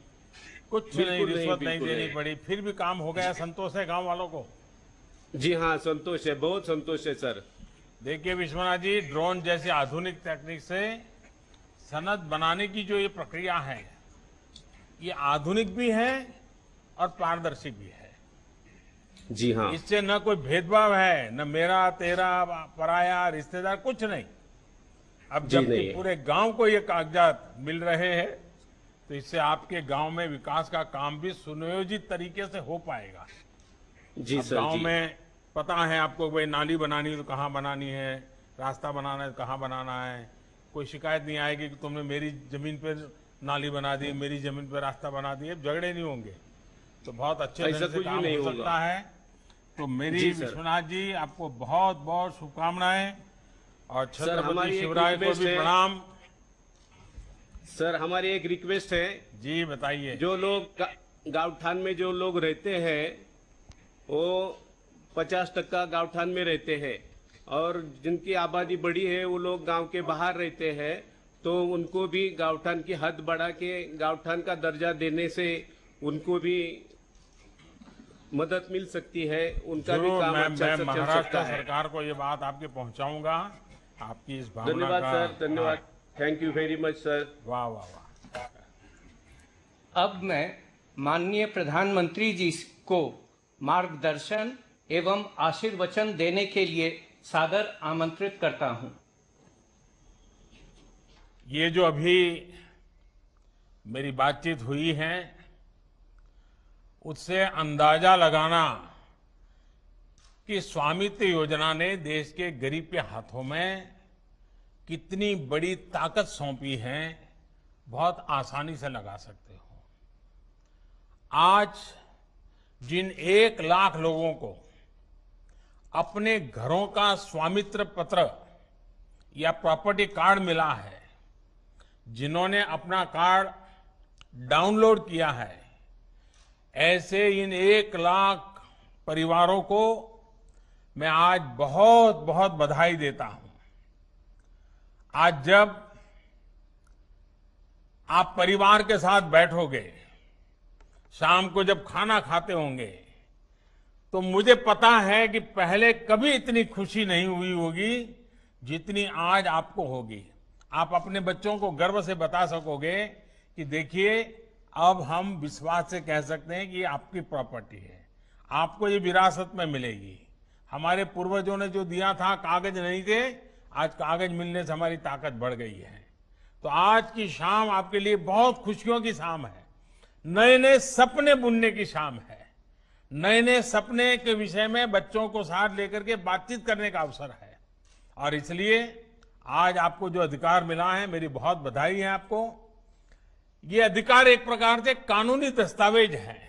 कुछ नहीं, बिल्कुल नहीं, रिश्वत नहीं बिल्कुल देनी नहीं। पड़ी, फिर भी काम हो गया। संतोष है गांव वालों को? जी हाँ, संतोष है, बहुत संतोष है सर। देखिए विश्वनाथ जी, ड्रोन जैसी आधुनिक तकनीक से सनद बनाने की जो ये प्रक्रिया है, ये आधुनिक भी है और पारदर्शी भी है। जी हाँ, इससे न कोई भेदभाव है, न मेरा तेरा पराया रिश्तेदार, कुछ नहीं। अब जी जबकि नहीं। पूरे गांव को ये कागजात मिल रहे हैं, तो इससे आपके गांव में विकास का काम भी सुनियोजित तरीके से हो पाएगा। जी अब सर गांव जी। में पता है आपको, भाई नाली बनानी है तो कहाँ बनानी है, रास्ता बनाना है तो कहाँ बनाना है। कोई शिकायत नहीं आएगी कि तुमने मेरी जमीन पर नाली बना दी, मेरी जमीन पर रास्ता बना दिए, झगड़े नहीं होंगे। तो बहुत अच्छे ऐसा ढंग से कुछ भी काम नहीं हो होगा। सकता है। तो मेरी जी सर। विश्वनाथ जी आपको बहुत बहुत शुभकामनाएं और सर, छत्रपति हमारी एक शिवराय को रिक्वेस्ट भी है। प्रणाम। सर, हमारी एक रिक्वेस्ट है, जी बताइए। जो लोग गांवठान में जो लोग रहते हैं वो 50% गांवठान में रहते हैं और जिनकी आबादी बड़ी है वो लोग गांव के बाहर रहते हैं, तो उनको भी गांवठान की हद बढ़ा के गांवठान का दर्जा देने से उनको भी मदद मिल सकती है, उनका भी जरूर, काम मैं अच्छा से चल महाराष्ट्र सकता है। सरकार को ये बात आपके पहुंचाऊंगा। आपकी इस भावना धन्यवाद का सर, धन्यवाद। Thank you very much sir. वाह वाह वाह। अब मैं माननीय प्रधानमंत्री जी को मार्गदर्शन एवं आशीर्वचन देने के लिए सादर आमंत्रित करता हूं। ये जो अभी मेरी बातचीत हुई है, उससे अंदाजा लगाना कि स्वामित्व योजना ने देश के गरीब के हाथों में कितनी बड़ी ताकत सौंपी है, बहुत आसानी से लगा सकते हो। आज जिन 1 लाख लोगों को अपने घरों का स्वामित्व पत्र या प्रॉपर्टी कार्ड मिला है, जिन्होंने अपना कार्ड डाउनलोड किया है, ऐसे इन 1 लाख परिवारों को मैं आज बहुत बहुत बधाई देता हूं। आज जब आप परिवार के साथ बैठोगे, शाम को जब खाना खाते होंगे, तो मुझे पता है कि पहले कभी इतनी खुशी नहीं हुई होगी जितनी आज आपको होगी। आप अपने बच्चों को गर्व से बता सकोगे कि देखिए, अब हम विश्वास से कह सकते हैं कि ये आपकी प्रॉपर्टी है, आपको ये विरासत में मिलेगी। हमारे पूर्वजों ने जो दिया था, कागज नहीं थे, आज कागज मिलने से हमारी ताकत बढ़ गई है। तो आज की शाम आपके लिए बहुत खुशियों की शाम है, नए नए सपने बुनने की शाम है, नए नए सपने के विषय में बच्चों को साथ लेकर के बातचीत करने का अवसर है। और इसलिए आज आपको जो अधिकार मिला है, मेरी बहुत बधाई है आपको। ये अधिकार एक प्रकार से कानूनी दस्तावेज है।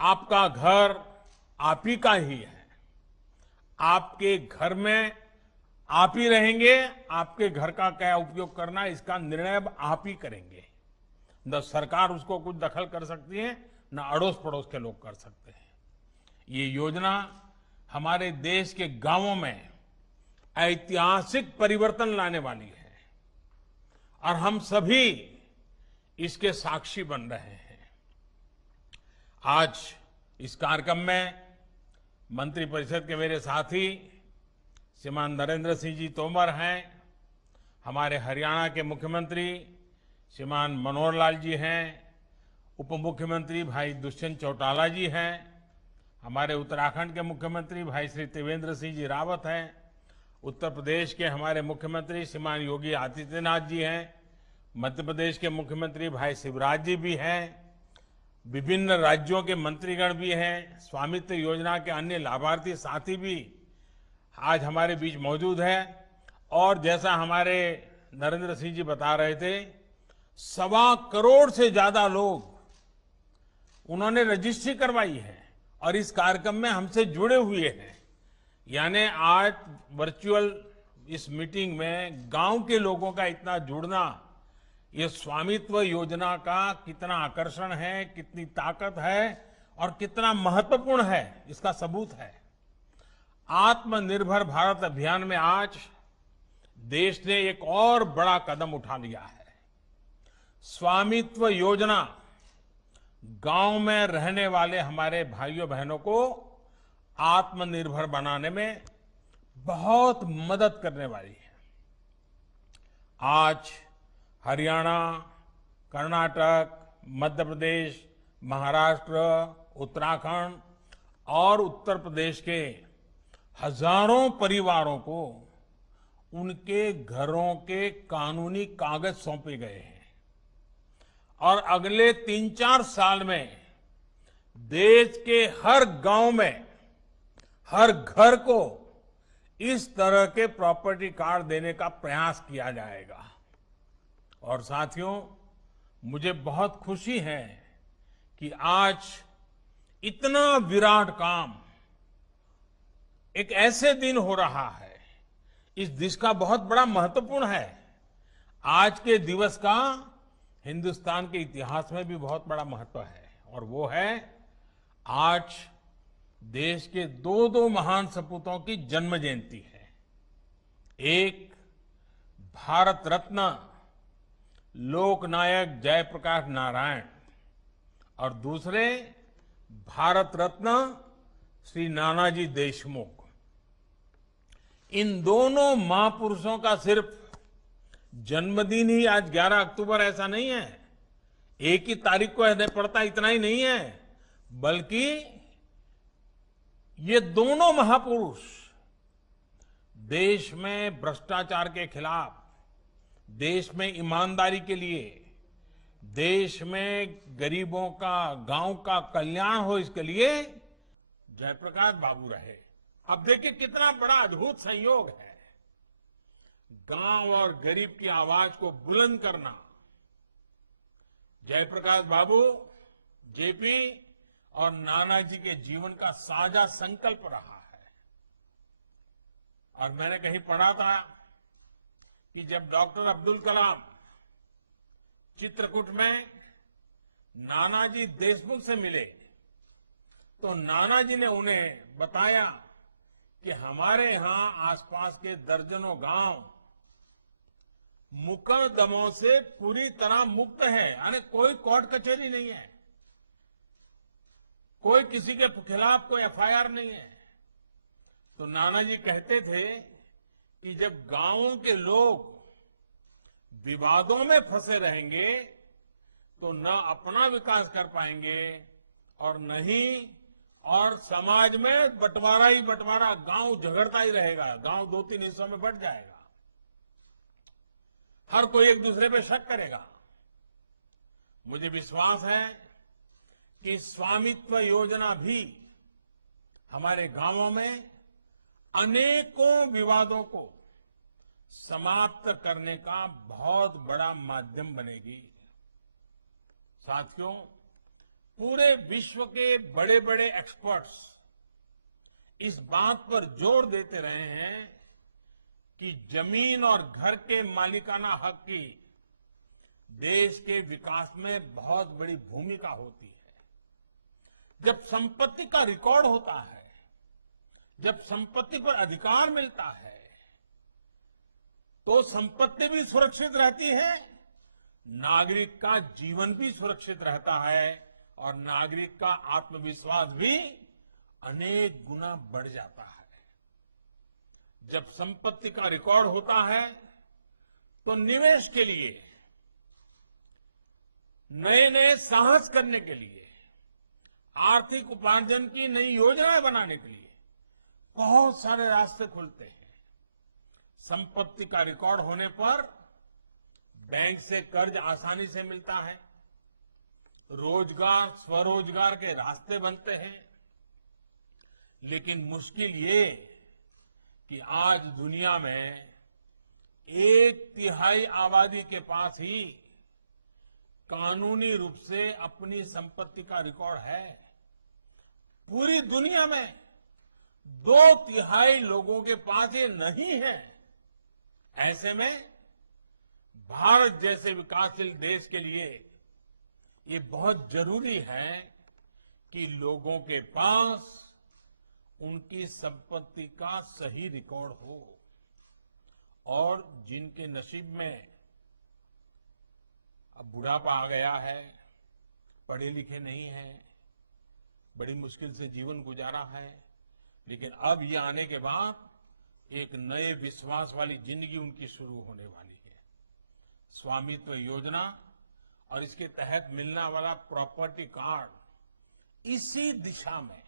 आपका घर आप ही का ही है, आपके घर में आप ही रहेंगे, आपके घर का क्या उपयोग करना है इसका निर्णय अब आप ही करेंगे। न सरकार उसको कुछ दखल कर सकती है, न अड़ोस पड़ोस के लोग कर सकते हैं। ये योजना हमारे देश के गांवों में ऐतिहासिक परिवर्तन लाने वाली है और हम सभी इसके साक्षी बन रहे हैं। आज इस कार्यक्रम में मंत्रिपरिषद के मेरे साथी श्रीमान नरेंद्र सिंह जी तोमर हैं, हमारे हरियाणा के मुख्यमंत्री श्रीमान मनोहर लाल जी हैं, उप मुख्यमंत्री भाई दुष्यंत चौटाला जी हैं, हमारे उत्तराखंड के मुख्यमंत्री भाई श्री त्रिवेंद्र सिंह जी रावत हैं, उत्तर प्रदेश के हमारे मुख्यमंत्री श्रीमान योगी आदित्यनाथ जी हैं, मध्य प्रदेश के मुख्यमंत्री भाई शिवराज जी भी हैं, विभिन्न राज्यों के मंत्रीगण भी हैं, स्वामित्व योजना के अन्य लाभार्थी साथी भी आज हमारे बीच मौजूद हैं। और जैसा हमारे नरेंद्र सिंह जी बता रहे थे, 1.25 करोड़ से ज्यादा लोग उन्होंने रजिस्ट्री करवाई है और इस कार्यक्रम में हमसे जुड़े हुए हैं। यानी आज वर्चुअल इस मीटिंग में गांव के लोगों का इतना जुड़ना, ये स्वामित्व योजना का कितना आकर्षण है, कितनी ताकत है और कितना महत्वपूर्ण है, इसका सबूत है। आत्मनिर्भर भारत अभियान में आज देश ने एक और बड़ा कदम उठा लिया है। स्वामित्व योजना गांव में रहने वाले हमारे भाइयों बहनों को आत्मनिर्भर बनाने में बहुत मदद करने वाली है। आज हरियाणा, कर्नाटक, मध्य प्रदेश, महाराष्ट्र, उत्तराखंड और उत्तर प्रदेश के हजारों परिवारों को उनके घरों के कानूनी कागज सौंपे गए हैं और अगले 3-4 साल में देश के हर गांव में, हर घर को इस तरह के प्रॉपर्टी कार्ड देने का प्रयास किया जाएगा। और साथियों, मुझे बहुत खुशी है कि आज इतना विराट काम एक ऐसे दिन हो रहा है, इस दिवस का बहुत बड़ा महत्वपूर्ण है। आज के दिवस का हिंदुस्तान के इतिहास में भी बहुत बड़ा महत्व है और वो है आज देश के 2 महान सपूतों की जन्म जयंती है। एक भारत रत्न लोकनायक जयप्रकाश नारायण और दूसरे भारत रत्न श्री नानाजी देशमुख। इन दोनों महापुरुषों का सिर्फ जन्मदिन ही आज 11 अक्टूबर ऐसा नहीं है, एक ही तारीख को पड़ता, इतना ही नहीं है, बल्कि ये दोनों महापुरुष देश में भ्रष्टाचार के खिलाफ, देश में ईमानदारी के लिए, देश में गरीबों का, गांव का कल्याण हो, इसके लिए जयप्रकाश बाबू रहे। अब देखिए कितना बड़ा अद्भुत संयोग है। गांव और गरीब की आवाज को बुलंद करना जयप्रकाश बाबू, जेपी और नानाजी के जीवन का साझा संकल्प रहा है। और मैंने कहीं पढ़ा था कि जब डॉक्टर अब्दुल कलाम चित्रकूट में नानाजी देशमुख से मिले तो नानाजी ने उन्हें बताया कि हमारे यहां आसपास के दर्जनों गांव मुकदमों से पूरी तरह मुक्त है, यानी कोई कोर्ट कचहरी नहीं है, कोई किसी के खिलाफ कोई एफआईआर नहीं है। तो नानाजी कहते थे कि जब गांवों के लोग विवादों में फंसे रहेंगे तो न अपना विकास कर पाएंगे और नहीं, और समाज में बंटवारा ही बंटवारा, गांव झगड़ता ही रहेगा, गांव 2-3 हिस्सों में बंट जाएगा, हर कोई एक दूसरे पे शक करेगा। मुझे विश्वास है कि स्वामित्व योजना भी हमारे गांवों में अनेकों विवादों को समाप्त करने का बहुत बड़ा माध्यम बनेगी। साथियों, पूरे विश्व के बड़े बड़े एक्सपर्ट्स इस बात पर जोर देते रहे हैं कि जमीन और घर के मालिकाना हक की देश के विकास में बहुत बड़ी भूमिका होती है। जब संपत्ति का रिकॉर्ड होता है, जब संपत्ति पर अधिकार मिलता है, तो संपत्ति भी सुरक्षित रहती है, नागरिक का जीवन भी सुरक्षित रहता है और नागरिक का आत्मविश्वास भी अनेक गुना बढ़ जाता है। जब संपत्ति का रिकॉर्ड होता है तो निवेश के लिए, नए नए साहस करने के लिए, आर्थिक उपार्जन की नई योजनाएं बनाने के लिए बहुत सारे रास्ते खुलते हैं। संपत्ति का रिकॉर्ड होने पर बैंक से कर्ज आसानी से मिलता है, रोजगार, स्वरोजगार के रास्ते बनते हैं। लेकिन मुश्किल ये कि आज दुनिया में 1/3 आबादी के पास ही कानूनी रूप से अपनी संपत्ति का रिकॉर्ड है। पूरी दुनिया में 2/3 लोगों के पास ये नहीं है। ऐसे में भारत जैसे विकासशील देश के लिए ये बहुत जरूरी है कि लोगों के पास उनकी संपत्ति का सही रिकॉर्ड हो, और जिनके नसीब में अब बुढ़ापा आ गया है, पढ़े लिखे नहीं है, बड़ी मुश्किल से जीवन गुजारा है, लेकिन अब ये आने के बाद एक नए विश्वास वाली जिंदगी उनकी शुरू होने वाली है। स्वामित्व योजना और इसके तहत मिलने वाला प्रॉपर्टी कार्ड इसी दिशा में,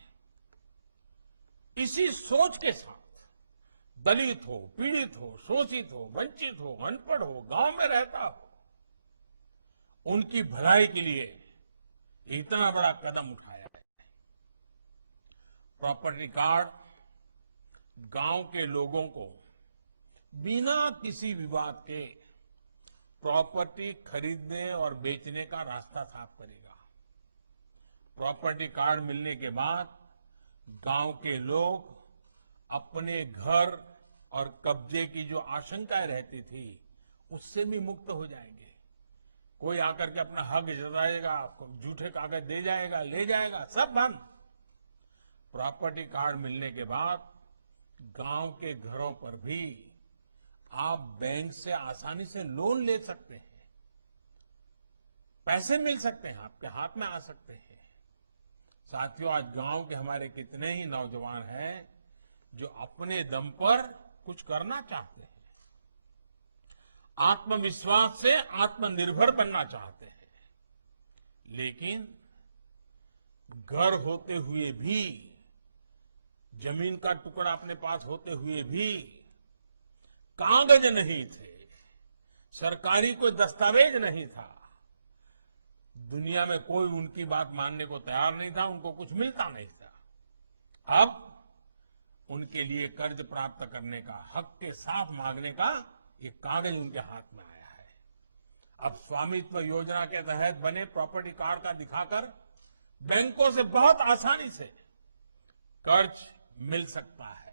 इसी सोच के साथ दलित हो, पीड़ित हो, शोषित हो, वंचित हो, अनपढ़ हो, गांव में रहता हो, उनकी भलाई के लिए इतना बड़ा कदम उठाया है। प्रॉपर्टी कार्ड गांव के लोगों को बिना किसी विवाद के प्रॉपर्टी खरीदने और बेचने का रास्ता साफ करेगा। प्रॉपर्टी कार्ड मिलने के बाद गांव के लोग अपने घर और कब्जे की जो आशंकाएं रहती थी उससे भी मुक्त हो जाएंगे। कोई आकर के अपना हक जताएगा, झूठे कागज दे जाएगा, ले जाएगा, सब बंद। प्रॉपर्टी कार्ड मिलने के बाद गांव के घरों पर भी आप बैंक से आसानी से लोन ले सकते हैं, पैसे मिल सकते हैं, आपके हाथ में आ सकते हैं। साथियों, आज गांव के हमारे कितने ही नौजवान हैं जो अपने दम पर कुछ करना चाहते हैं, आत्मविश्वास से आत्मनिर्भर बनना चाहते हैं, लेकिन घर होते हुए भी जमीन का टुकड़ा अपने पास होते हुए भी कागज नहीं थे, सरकारी कोई दस्तावेज नहीं था, दुनिया में कोई उनकी बात मानने को तैयार नहीं था, उनको कुछ मिलता नहीं था। अब उनके लिए कर्ज प्राप्त करने का, हक के साथ मांगने का ये कागज उनके हाथ में आया है। अब स्वामित्व योजना के तहत बने प्रॉपर्टी कार्ड का दिखाकर बैंकों से बहुत आसानी से कर्ज मिल सकता है,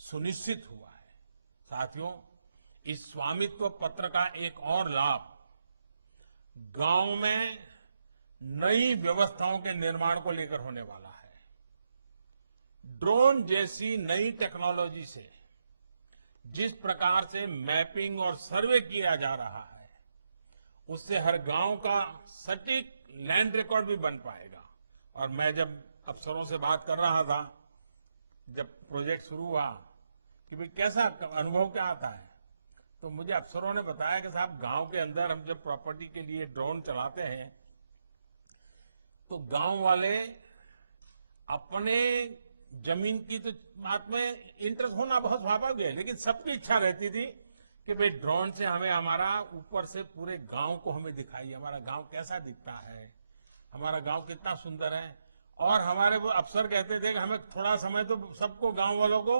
सुनिश्चित हुआ है। साथियों, इस स्वामित्व पत्र का एक और लाभ गांव में नई व्यवस्थाओं के निर्माण को लेकर होने वाला है। ड्रोन जैसी नई टेक्नोलॉजी से जिस प्रकार से मैपिंग और सर्वे किया जा रहा है, उससे हर गांव का सटीक लैंड रिकॉर्ड भी बन पाएगा। और मैं जब अफसरों से बात कर रहा था, जब प्रोजेक्ट शुरू हुआ कि भाई कैसा अनुभव क्या आता है, तो मुझे अफसरों ने बताया कि साहब गांव के अंदर हम जब प्रॉपर्टी के लिए ड्रोन चलाते हैं तो गांव वाले अपने जमीन की तो बात में इंटरेस्ट होना बहुत स्वाभाविक है, लेकिन सबकी इच्छा रहती थी कि भाई ड्रोन से हमें हमारा ऊपर से पूरे गांव को हमें दिखाइए, हमारा गांव कैसा दिखता है, हमारा गांव कितना सुंदर है। और हमारे वो अफसर कहते थे कि हमें थोड़ा समय तो सबको, गांव वालों को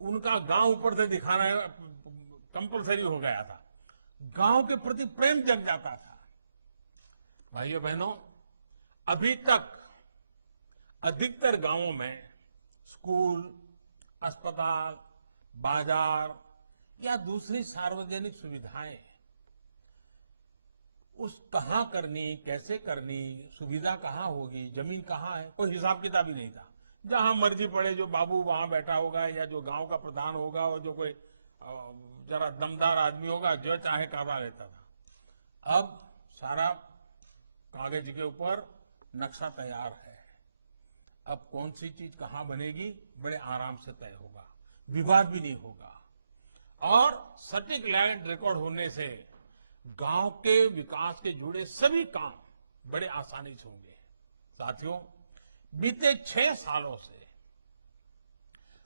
उनका गांव ऊपर से दिखाना कंपलसरी हो गया था, गांव के प्रति प्रेम जग जाता था। भाइयों बहनों, अभी तक अधिकतर गांवों में स्कूल, अस्पताल, बाजार या दूसरी सार्वजनिक सुविधाएं उस कहां करनी, कैसे करनी, सुविधा कहां होगी, जमीन कहां है, कोई हिसाब किताब ही नहीं था। जहां मर्जी पड़े जो बाबू वहां बैठा होगा या जो गांव का प्रधान होगा और जो कोई जरा दमदार आदमी होगा जो चाहे करवा लेता था। अब सारा कागज के ऊपर नक्शा तैयार है। अब कौन सी चीज कहां बनेगी बड़े आराम से तय होगा, विवाद भी नहीं होगा। और सटीक लैंड रिकॉर्ड होने से गांव के विकास के जुड़े सभी काम बड़े आसानी से होंगे। साथियों, बीते 6 सालों से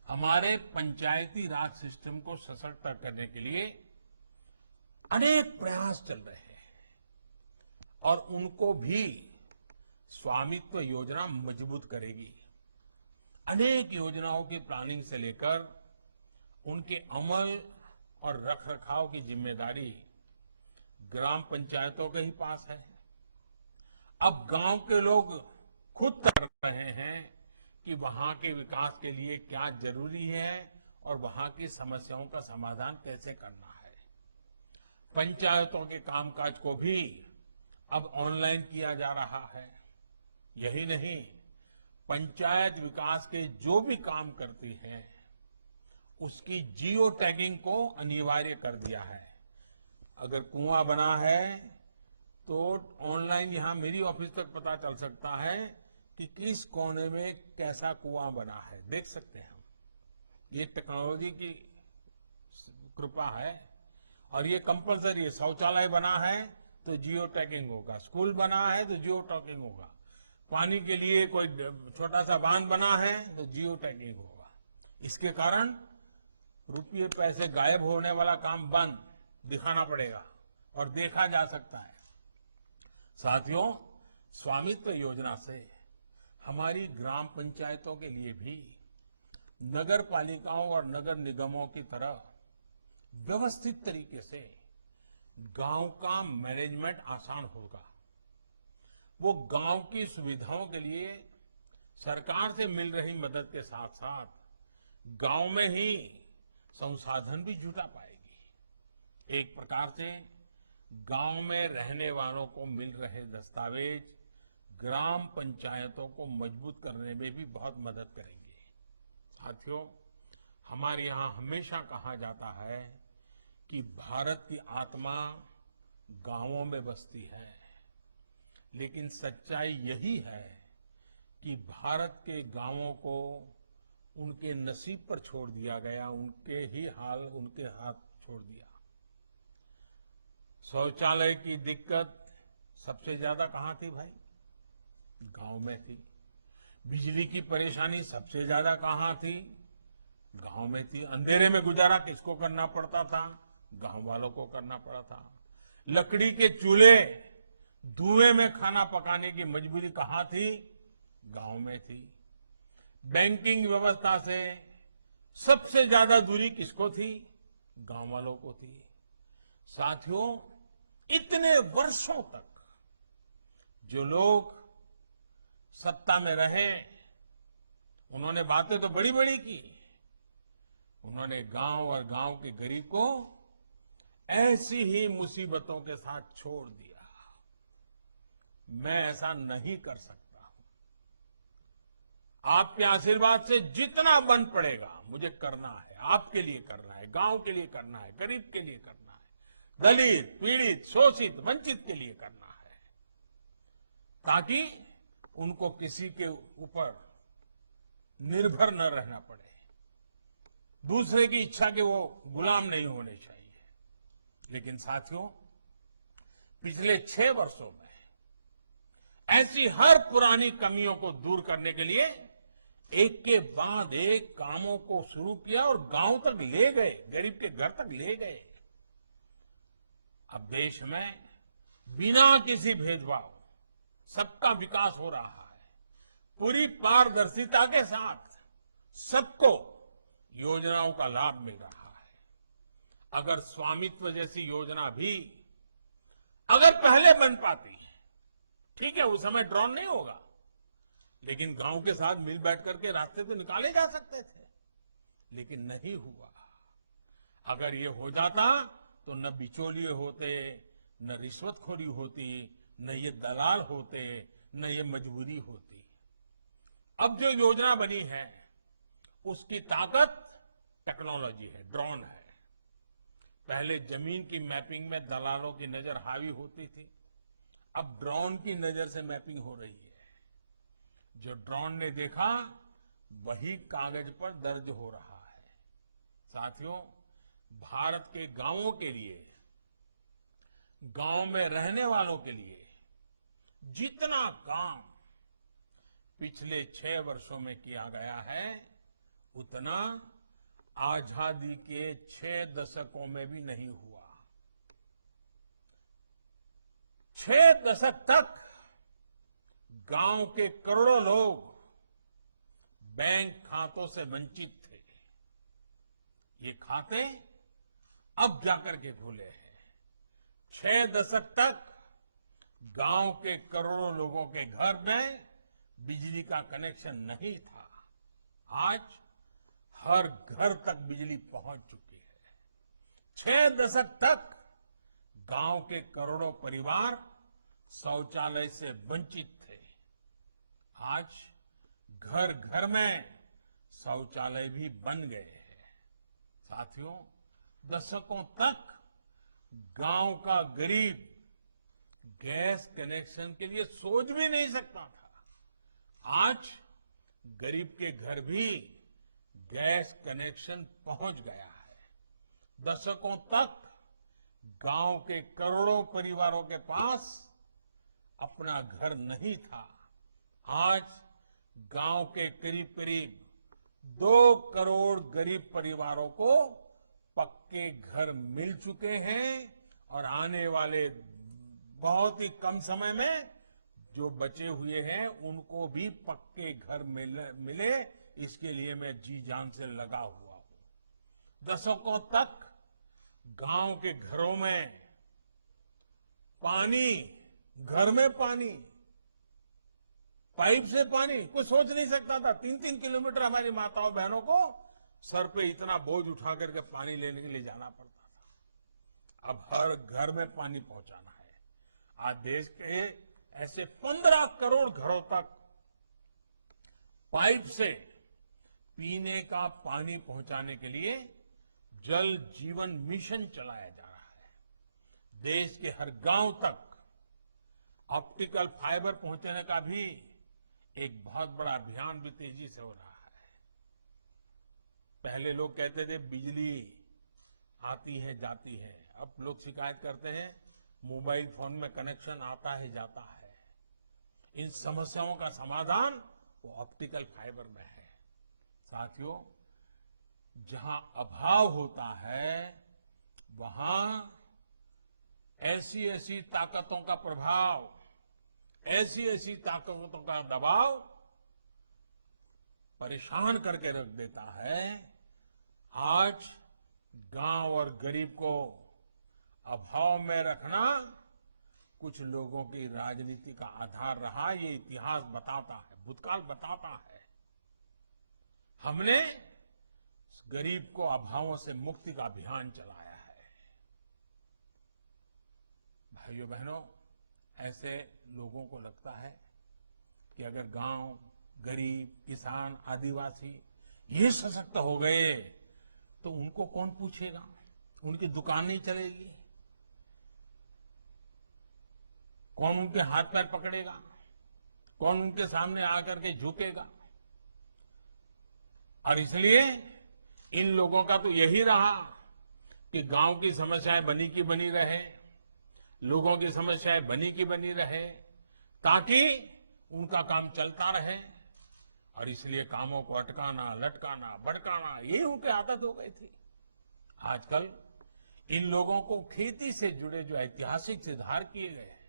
हमारे पंचायती राज सिस्टम को सशक्त करने के लिए अनेक प्रयास चल रहे हैं और उनको भी स्वामित्व योजना मजबूत करेगी। अनेक योजनाओं की प्लानिंग से लेकर उनके अमल और रखरखाव की जिम्मेदारी ग्राम पंचायतों के ही पास है। अब गांव के लोग खुद कर रहे हैं कि वहां के विकास के लिए क्या जरूरी है और वहां की समस्याओं का समाधान कैसे करना है। पंचायतों के कामकाज को भी अब ऑनलाइन किया जा रहा है। यही नहीं, पंचायत विकास के जो भी काम करती है उसकी जियो टैगिंग को अनिवार्य कर दिया है। अगर कुआं बना है तो ऑनलाइन यहां मेरी ऑफिस तक पता चल सकता है कि किस कोने में कैसा कुआं बना है, देख सकते हैं हम। ये टेक्नोलॉजी की कृपा है और ये कंपलसरी है। शौचालय बना है तो जियो टैगिंग होगा, स्कूल बना है तो जियो टैगिंग होगा, पानी के लिए कोई छोटा सा बांध बना है तो जियो टैगिंग होगा। इसके कारण रुपये पैसे गायब होने वाला काम बंद, दिखाना पड़ेगा और देखा जा सकता है। साथियों, स्वामित्व योजना से हमारी ग्राम पंचायतों के लिए भी नगर पालिकाओं और नगर निगमों की तरह व्यवस्थित तरीके से गांव का मैनेजमेंट आसान होगा। वो गांव की सुविधाओं के लिए सरकार से मिल रही मदद के साथ साथ गांव में ही संसाधन भी जुटा पाएगी। एक प्रकार से गांव में रहने वालों को मिल रहे दस्तावेज ग्राम पंचायतों को मजबूत करने में भी बहुत मदद करेंगे। साथियों, हमारे यहां हमेशा कहा जाता है कि भारत की आत्मा गांवों में बसती है, लेकिन सच्चाई यही है कि भारत के गांवों को उनके नसीब पर छोड़ दिया गया, उनके ही हाल उनके हाथ छोड़ दिया। शौचालय की दिक्कत सबसे ज्यादा कहां थी भाई? गांव में थी। बिजली की परेशानी सबसे ज्यादा कहां थी? गांव में थी। अंधेरे में गुजारा किसको करना पड़ता था? गांव वालों को करना पड़ा था। लकड़ी के चूल्हे, धुएं में खाना पकाने की मजबूरी कहां थी? गांव में थी। बैंकिंग व्यवस्था से सबसे ज्यादा दूरी किसको थी? गांव वालों को थी। साथियों, इतने वर्षों तक जो लोग सत्ता में रहे, उन्होंने बातें तो बड़ी बड़ी की, उन्होंने गांव और गांव के गरीब को ऐसी ही मुसीबतों के साथ छोड़ दिया। मैं ऐसा नहीं कर सकता हूं। आपके आशीर्वाद से जितना बन पड़ेगा मुझे करना है, आपके लिए करना है, गांव के लिए करना है, गरीब के लिए करना है, दलित, पीड़ित, शोषित, वंचित के लिए करना है, ताकि उनको किसी के ऊपर निर्भर न रहना पड़े, दूसरे की इच्छा के वो गुलाम नहीं होने चाहिए। लेकिन साथियों, पिछले 6 वर्षों में ऐसी हर पुरानी कमियों को दूर करने के लिए एक के बाद एक कामों को शुरू किया और गांव तक ले गए, गरीब के घर तक ले गए। अब देश में बिना किसी भेदभाव सबका विकास हो रहा है। पूरी पारदर्शिता के साथ सबको योजनाओं का लाभ मिल रहा है। अगर स्वामित्व जैसी योजना भी अगर पहले बन पाती, ठीक है, उस समय ड्रोन नहीं होगा, लेकिन गांव के साथ मिल बैठ करके रास्ते तो निकाले जा सकते थे, लेकिन नहीं हुआ। अगर ये हो जाता तो न बिचौलिए होते, न रिश्वतखोरी होती, न ये दलाल होते, न ये मजबूरी होती। अब जो योजना बनी है उसकी ताकत टेक्नोलॉजी है, ड्रोन है। पहले जमीन की मैपिंग में दलालों की नजर हावी होती थी, अब ड्रोन की नजर से मैपिंग हो रही है। जो ड्रोन ने देखा वही कागज पर दर्ज हो रहा है। साथियों, भारत के गांवों के लिए, गांव में रहने वालों के लिए जितना काम पिछले 6 वर्षों में किया गया है, उतना आजादी के 6 दशकों में भी नहीं हुआ। 6 दशक तक गांव के करोड़ों लोग बैंक खातों से वंचित थे। ये खाते अब जाकर के खुले हैं। 6 दशक तक गांव के करोड़ों लोगों के घर में बिजली का कनेक्शन नहीं था। आज हर घर तक बिजली पहुंच चुकी है। 6 दशक तक गांव के करोड़ों परिवार शौचालय से वंचित थे। आज घर घर में शौचालय भी बन गए हैं। साथियों, दशकों तक गांव का गरीब गैस कनेक्शन के लिए सोच भी नहीं सकता था। आज गरीब के घर भी गैस कनेक्शन पहुंच गया है। दशकों तक गांव के करोड़ों परिवारों के पास अपना घर नहीं था। आज गांव के करीब करीब 2 करोड़ गरीब परिवारों को पक्के घर मिल चुके हैं और आने वाले बहुत ही कम समय में जो बचे हुए हैं उनको भी पक्के घर मिले, इसके लिए मैं जी जान से लगा हुआ हूं। दशकों तक गांव के घरों में पानी, घर में पानी, पाइप से पानी, कुछ सोच नहीं सकता था। 3-3 किलोमीटर हमारी माताओं बहनों को सर पे इतना बोझ उठा करके पानी लेने के लिए जाना पड़ता था। अब हर घर में पानी पहुंचाना है। आज देश के ऐसे 15 करोड़ घरों तक पाइप से पीने का पानी पहुंचाने के लिए जल जीवन मिशन चलाया जा रहा है। देश के हर गांव तक ऑप्टिकल फाइबर पहुंचाने का भी एक बहुत बड़ा अभियान भी तेजी से हो रहा है। पहले लोग कहते थे बिजली आती है जाती है, अब लोग शिकायत करते हैं मोबाइल फोन में कनेक्शन आता है जाता है। इन समस्याओं का समाधान वो ऑप्टिकल फाइबर में है। साथियों, जहां अभाव होता है वहां ऐसी ऐसी ताकतों का प्रभाव, ऐसी ऐसी ताकतों का दबाव परेशान करके रख देता है। आज गांव और गरीब को अभाव में रखना कुछ लोगों की राजनीति का आधार रहा, ये इतिहास बताता है, भूतकाल बताता है। हमने गरीब को अभावों से मुक्ति का अभियान चलाया है। भाइयों बहनों, ऐसे लोगों को लगता है कि अगर गांव, गरीब, किसान, आदिवासी ये सशक्त हो गए तो उनको कौन पूछेगा, उनकी दुकान नहीं चलेगी, कौन उनके हाथ पैर पकड़ेगा, कौन उनके सामने आकर के झुकेगा। और इसलिए इन लोगों का तो यही रहा कि गांव की समस्याएं बनी की बनी रहे, लोगों की समस्याएं बनी की बनी रहे, ताकि उनका काम चलता रहे। और इसलिए कामों को अटकाना, लटकाना, भड़काना, ये उनकी आदत हो गई थी। आजकल इन लोगों को खेती से जुड़े जो ऐतिहासिक सुधार किए गए हैं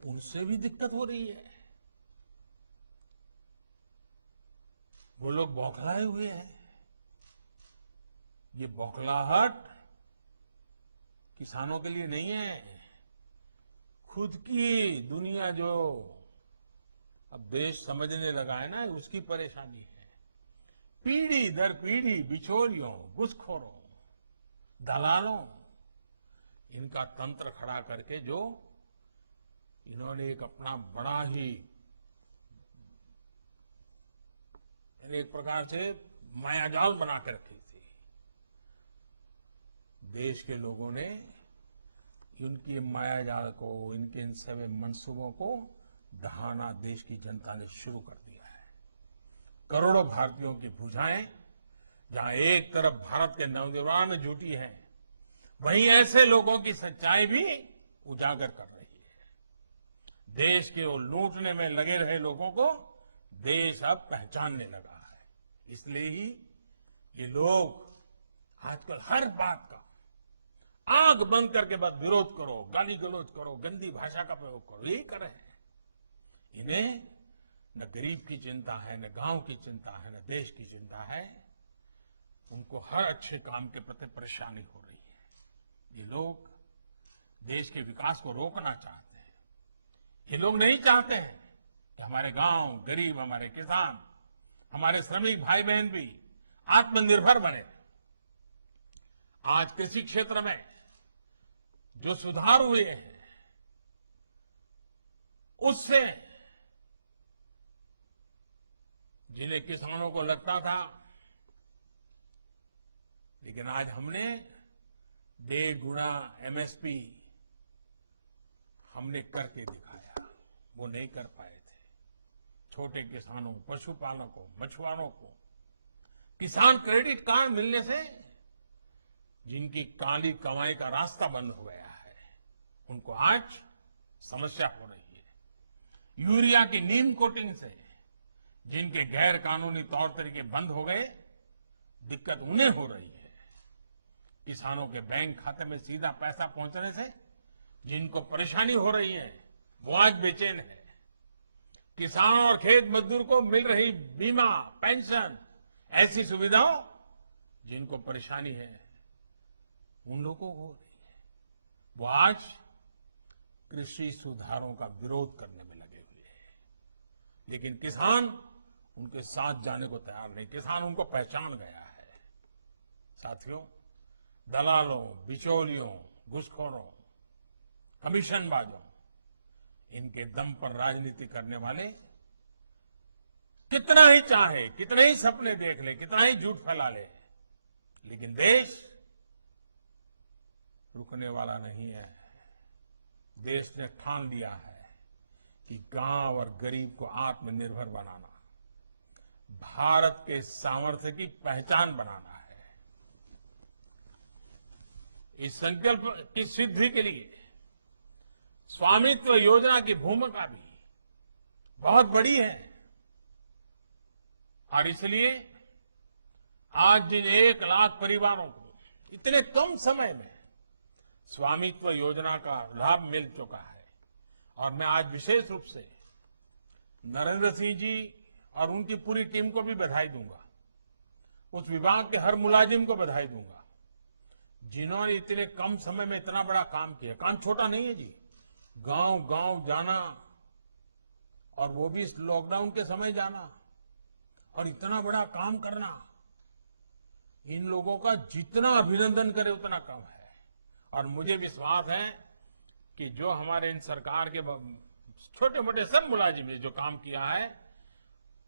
उनसे भी दिक्कत हो रही है। वो लोग बौखलाए हुए हैं। ये बौखलाहट किसानों के लिए नहीं है, खुद की दुनिया जो अब देश समझने लगा है ना, उसकी परेशानी है। पीढ़ी दर पीढ़ी बिचौलियों, घुसखोरों, दलालों, इनका तंत्र खड़ा करके जो इन्होंने एक अपना बड़ा ही एक प्रकार से मायाजाल बना कर रखी थी। देश के लोगों ने इनकी मायाजाल को, इनके इन सभी मंसूबों को दहाना देश की जनता ने शुरू कर दिया है। करोड़ों भारतीयों की भुजाएं जहां एक तरफ भारत के नवनिर्माण में जुटी है, वहीं ऐसे लोगों की सच्चाई भी उजागर कर रही है। देश के वो लूटने में लगे रहे लोगों को देश अब पहचानने लगा है। इसलिए ही ये लोग आजकल हर बात का आंख बंद करके बस विरोध करो, गाली गलौज करो, गंदी भाषा का प्रयोग करो, यही कर रहे हैं। इन्हें न गरीब की चिंता है, न गांव की चिंता है, न देश की चिंता है। उनको हर अच्छे काम के प्रति परेशानी हो रही है। ये लोग देश के विकास को रोकना चाहते हैं। ये लोग नहीं चाहते हैं कि हमारे गांव, गरीब, हमारे किसान, हमारे श्रमिक भाई बहन भी आत्मनिर्भर बने। आज कृषि क्षेत्र में जो सुधार हुए हैं उससे जिन्हें किसानों को लगता था, लेकिन आज हमने 1.5 गुना एमएसपी हमने करके दिखाया। वो नहीं कर पाए थे। छोटे किसानों, पशुपालकों, मछुआरों को किसान क्रेडिट कार्ड मिलने से जिनकी काली कमाई का रास्ता बंद हो गया है, उनको आज समस्या हो रही है। यूरिया की नीम कोटिंग से जिनके गैर कानूनी तौर तरीके बंद हो गए, दिक्कत उन्हें हो रही है। किसानों के बैंक खाते में सीधा पैसा पहुंचने से जिनको परेशानी हो रही है, वो आज बेचैन है। किसान और खेत मजदूर को मिल रही बीमा, पेंशन, ऐसी सुविधाओं जिनको परेशानी है, उन लोगों को हो रही है। वो आज कृषि सुधारों का विरोध करने में लगे हुए हैं, लेकिन किसान उनके साथ जाने को तैयार नहीं। किसान उनको पहचान गया है। साथियों, दलालों, बिचौलियों, घुसखोरों, कमीशनबाजों, इनके दम पर राजनीति करने वाले कितना ही चाहे, कितने ही सपने देख ले, कितना ही झूठ फैला ले, लेकिन देश रुकने वाला नहीं है। देश ने ठान लिया है कि गांव और गरीब को आत्मनिर्भर बनाना, भारत के सामर्थ्य की पहचान बनाना है। इस संकल्प की सिद्धि के लिए स्वामित्व योजना की भूमिका भी बहुत बड़ी है। और इसलिए आज जिन 1 लाख परिवारों को इतने कम समय में स्वामित्व योजना का लाभ मिल चुका है, और मैं आज विशेष रूप से नरेंद्र सिंह जी और उनकी पूरी टीम को भी बधाई दूंगा, उस विभाग के हर मुलाजिम को बधाई दूंगा जिन्होंने इतने कम समय में इतना बड़ा काम किया। काम छोटा नहीं है जी, गांव गांव जाना, और वो भी इस लॉकडाउन के समय जाना और इतना बड़ा काम करना, इन लोगों का जितना अभिनंदन करे उतना कम है। और मुझे विश्वास है कि जो हमारे इन सरकार के छोटे मोटे सब मुलाजिम ने जो काम किया है,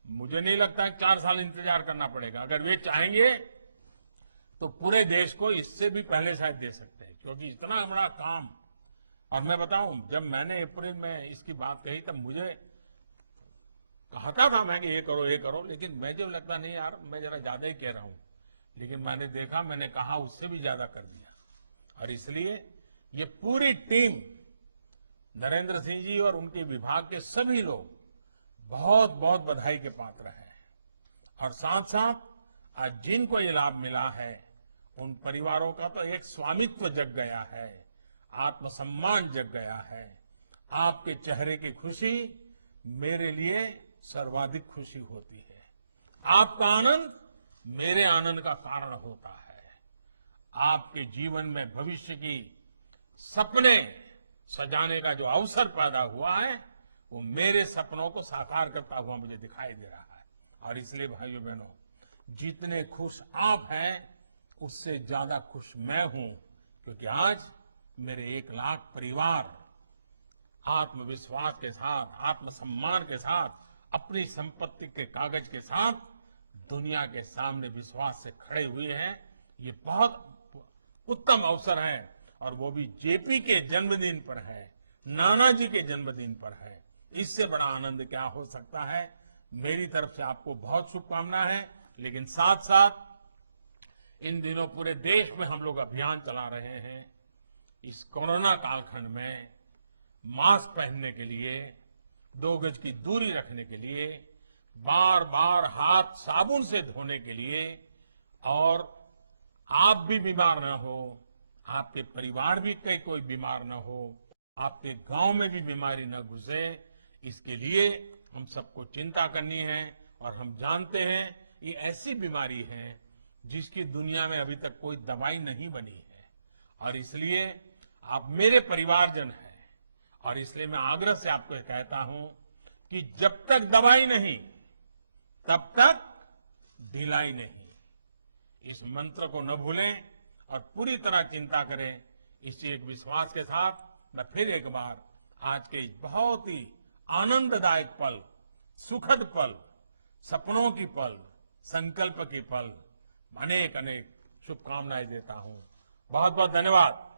मुझे नहीं लगता 4 साल इंतजार करना पड़ेगा। अगर वे चाहेंगे तो पूरे देश को इससे भी पहले शायद दे सकते हैं, क्योंकि इतना बड़ा काम। और मैं बताऊं, जब मैंने अप्रैल में इसकी बात कही तब मुझे कहता था मैं कि ये करो, लेकिन मुझे लगता नहीं यार, मैं जरा ज्यादा ही कह रहा हूं। लेकिन मैंने देखा, मैंने कहा उससे भी ज्यादा कर दिया। और इसलिए ये पूरी टीम, नरेंद्र सिंह जी और उनके विभाग के सभी लोग बहुत बहुत बधाई के पात्र हैं। और साथ साथ आज जिनको ये लाभ मिला है, उन परिवारों का तो एक स्वामित्व जग गया है, आत्मसम्मान जग गया है। आपके चेहरे की खुशी मेरे लिए सर्वाधिक खुशी होती है। आपका आनंद मेरे आनंद का कारण होता है। आपके जीवन में भविष्य की सपने सजाने का जो अवसर पैदा हुआ है, वो मेरे सपनों को साकार करता हुआ मुझे दिखाई दे रहा है। और इसलिए भाइयों बहनों, जितने खुश आप हैं, उससे ज्यादा खुश मैं हूं, क्योंकि आज मेरे 1 लाख परिवार आत्मविश्वास के साथ, आत्मसम्मान के साथ, अपनी संपत्ति के कागज के साथ दुनिया के सामने विश्वास से खड़े हुए हैं। ये बहुत उत्तम अवसर है, और वो भी जेपी के जन्मदिन पर है, नानाजी के जन्मदिन पर है। इससे बड़ा आनंद क्या हो सकता है। मेरी तरफ से आपको बहुत शुभकामनाएं हैं। लेकिन साथ साथ इन दिनों पूरे देश में हम लोग अभियान चला रहे हैं, इस कोरोना कालखंड में मास्क पहनने के लिए, 2 गज की दूरी रखने के लिए, बार बार हाथ साबुन से धोने के लिए, और आप भी बीमार न हो, आपके परिवार भी कोई बीमार न हो, आपके गांव में भी बीमारी न घुसे, इसके लिए हम सबको चिंता करनी है। और हम जानते हैं ये ऐसी बीमारी है जिसकी दुनिया में अभी तक कोई दवाई नहीं बनी है। और इसलिए आप मेरे परिवारजन हैं, और इसलिए मैं आग्रह से आपको कहता हूं कि जब तक दवाई नहीं तब तक ढिलाई नहीं। इस मंत्र को न भूलें और पूरी तरह चिंता करें। इस एक विश्वास के साथ मैं फिर एक बार आज के बहुत ही आनंददायक पल, सुखद पल, सपनों की पल, संकल्प की पल, अनेक अनेक शुभकामनाएं देता हूं। बहुत बहुत धन्यवाद।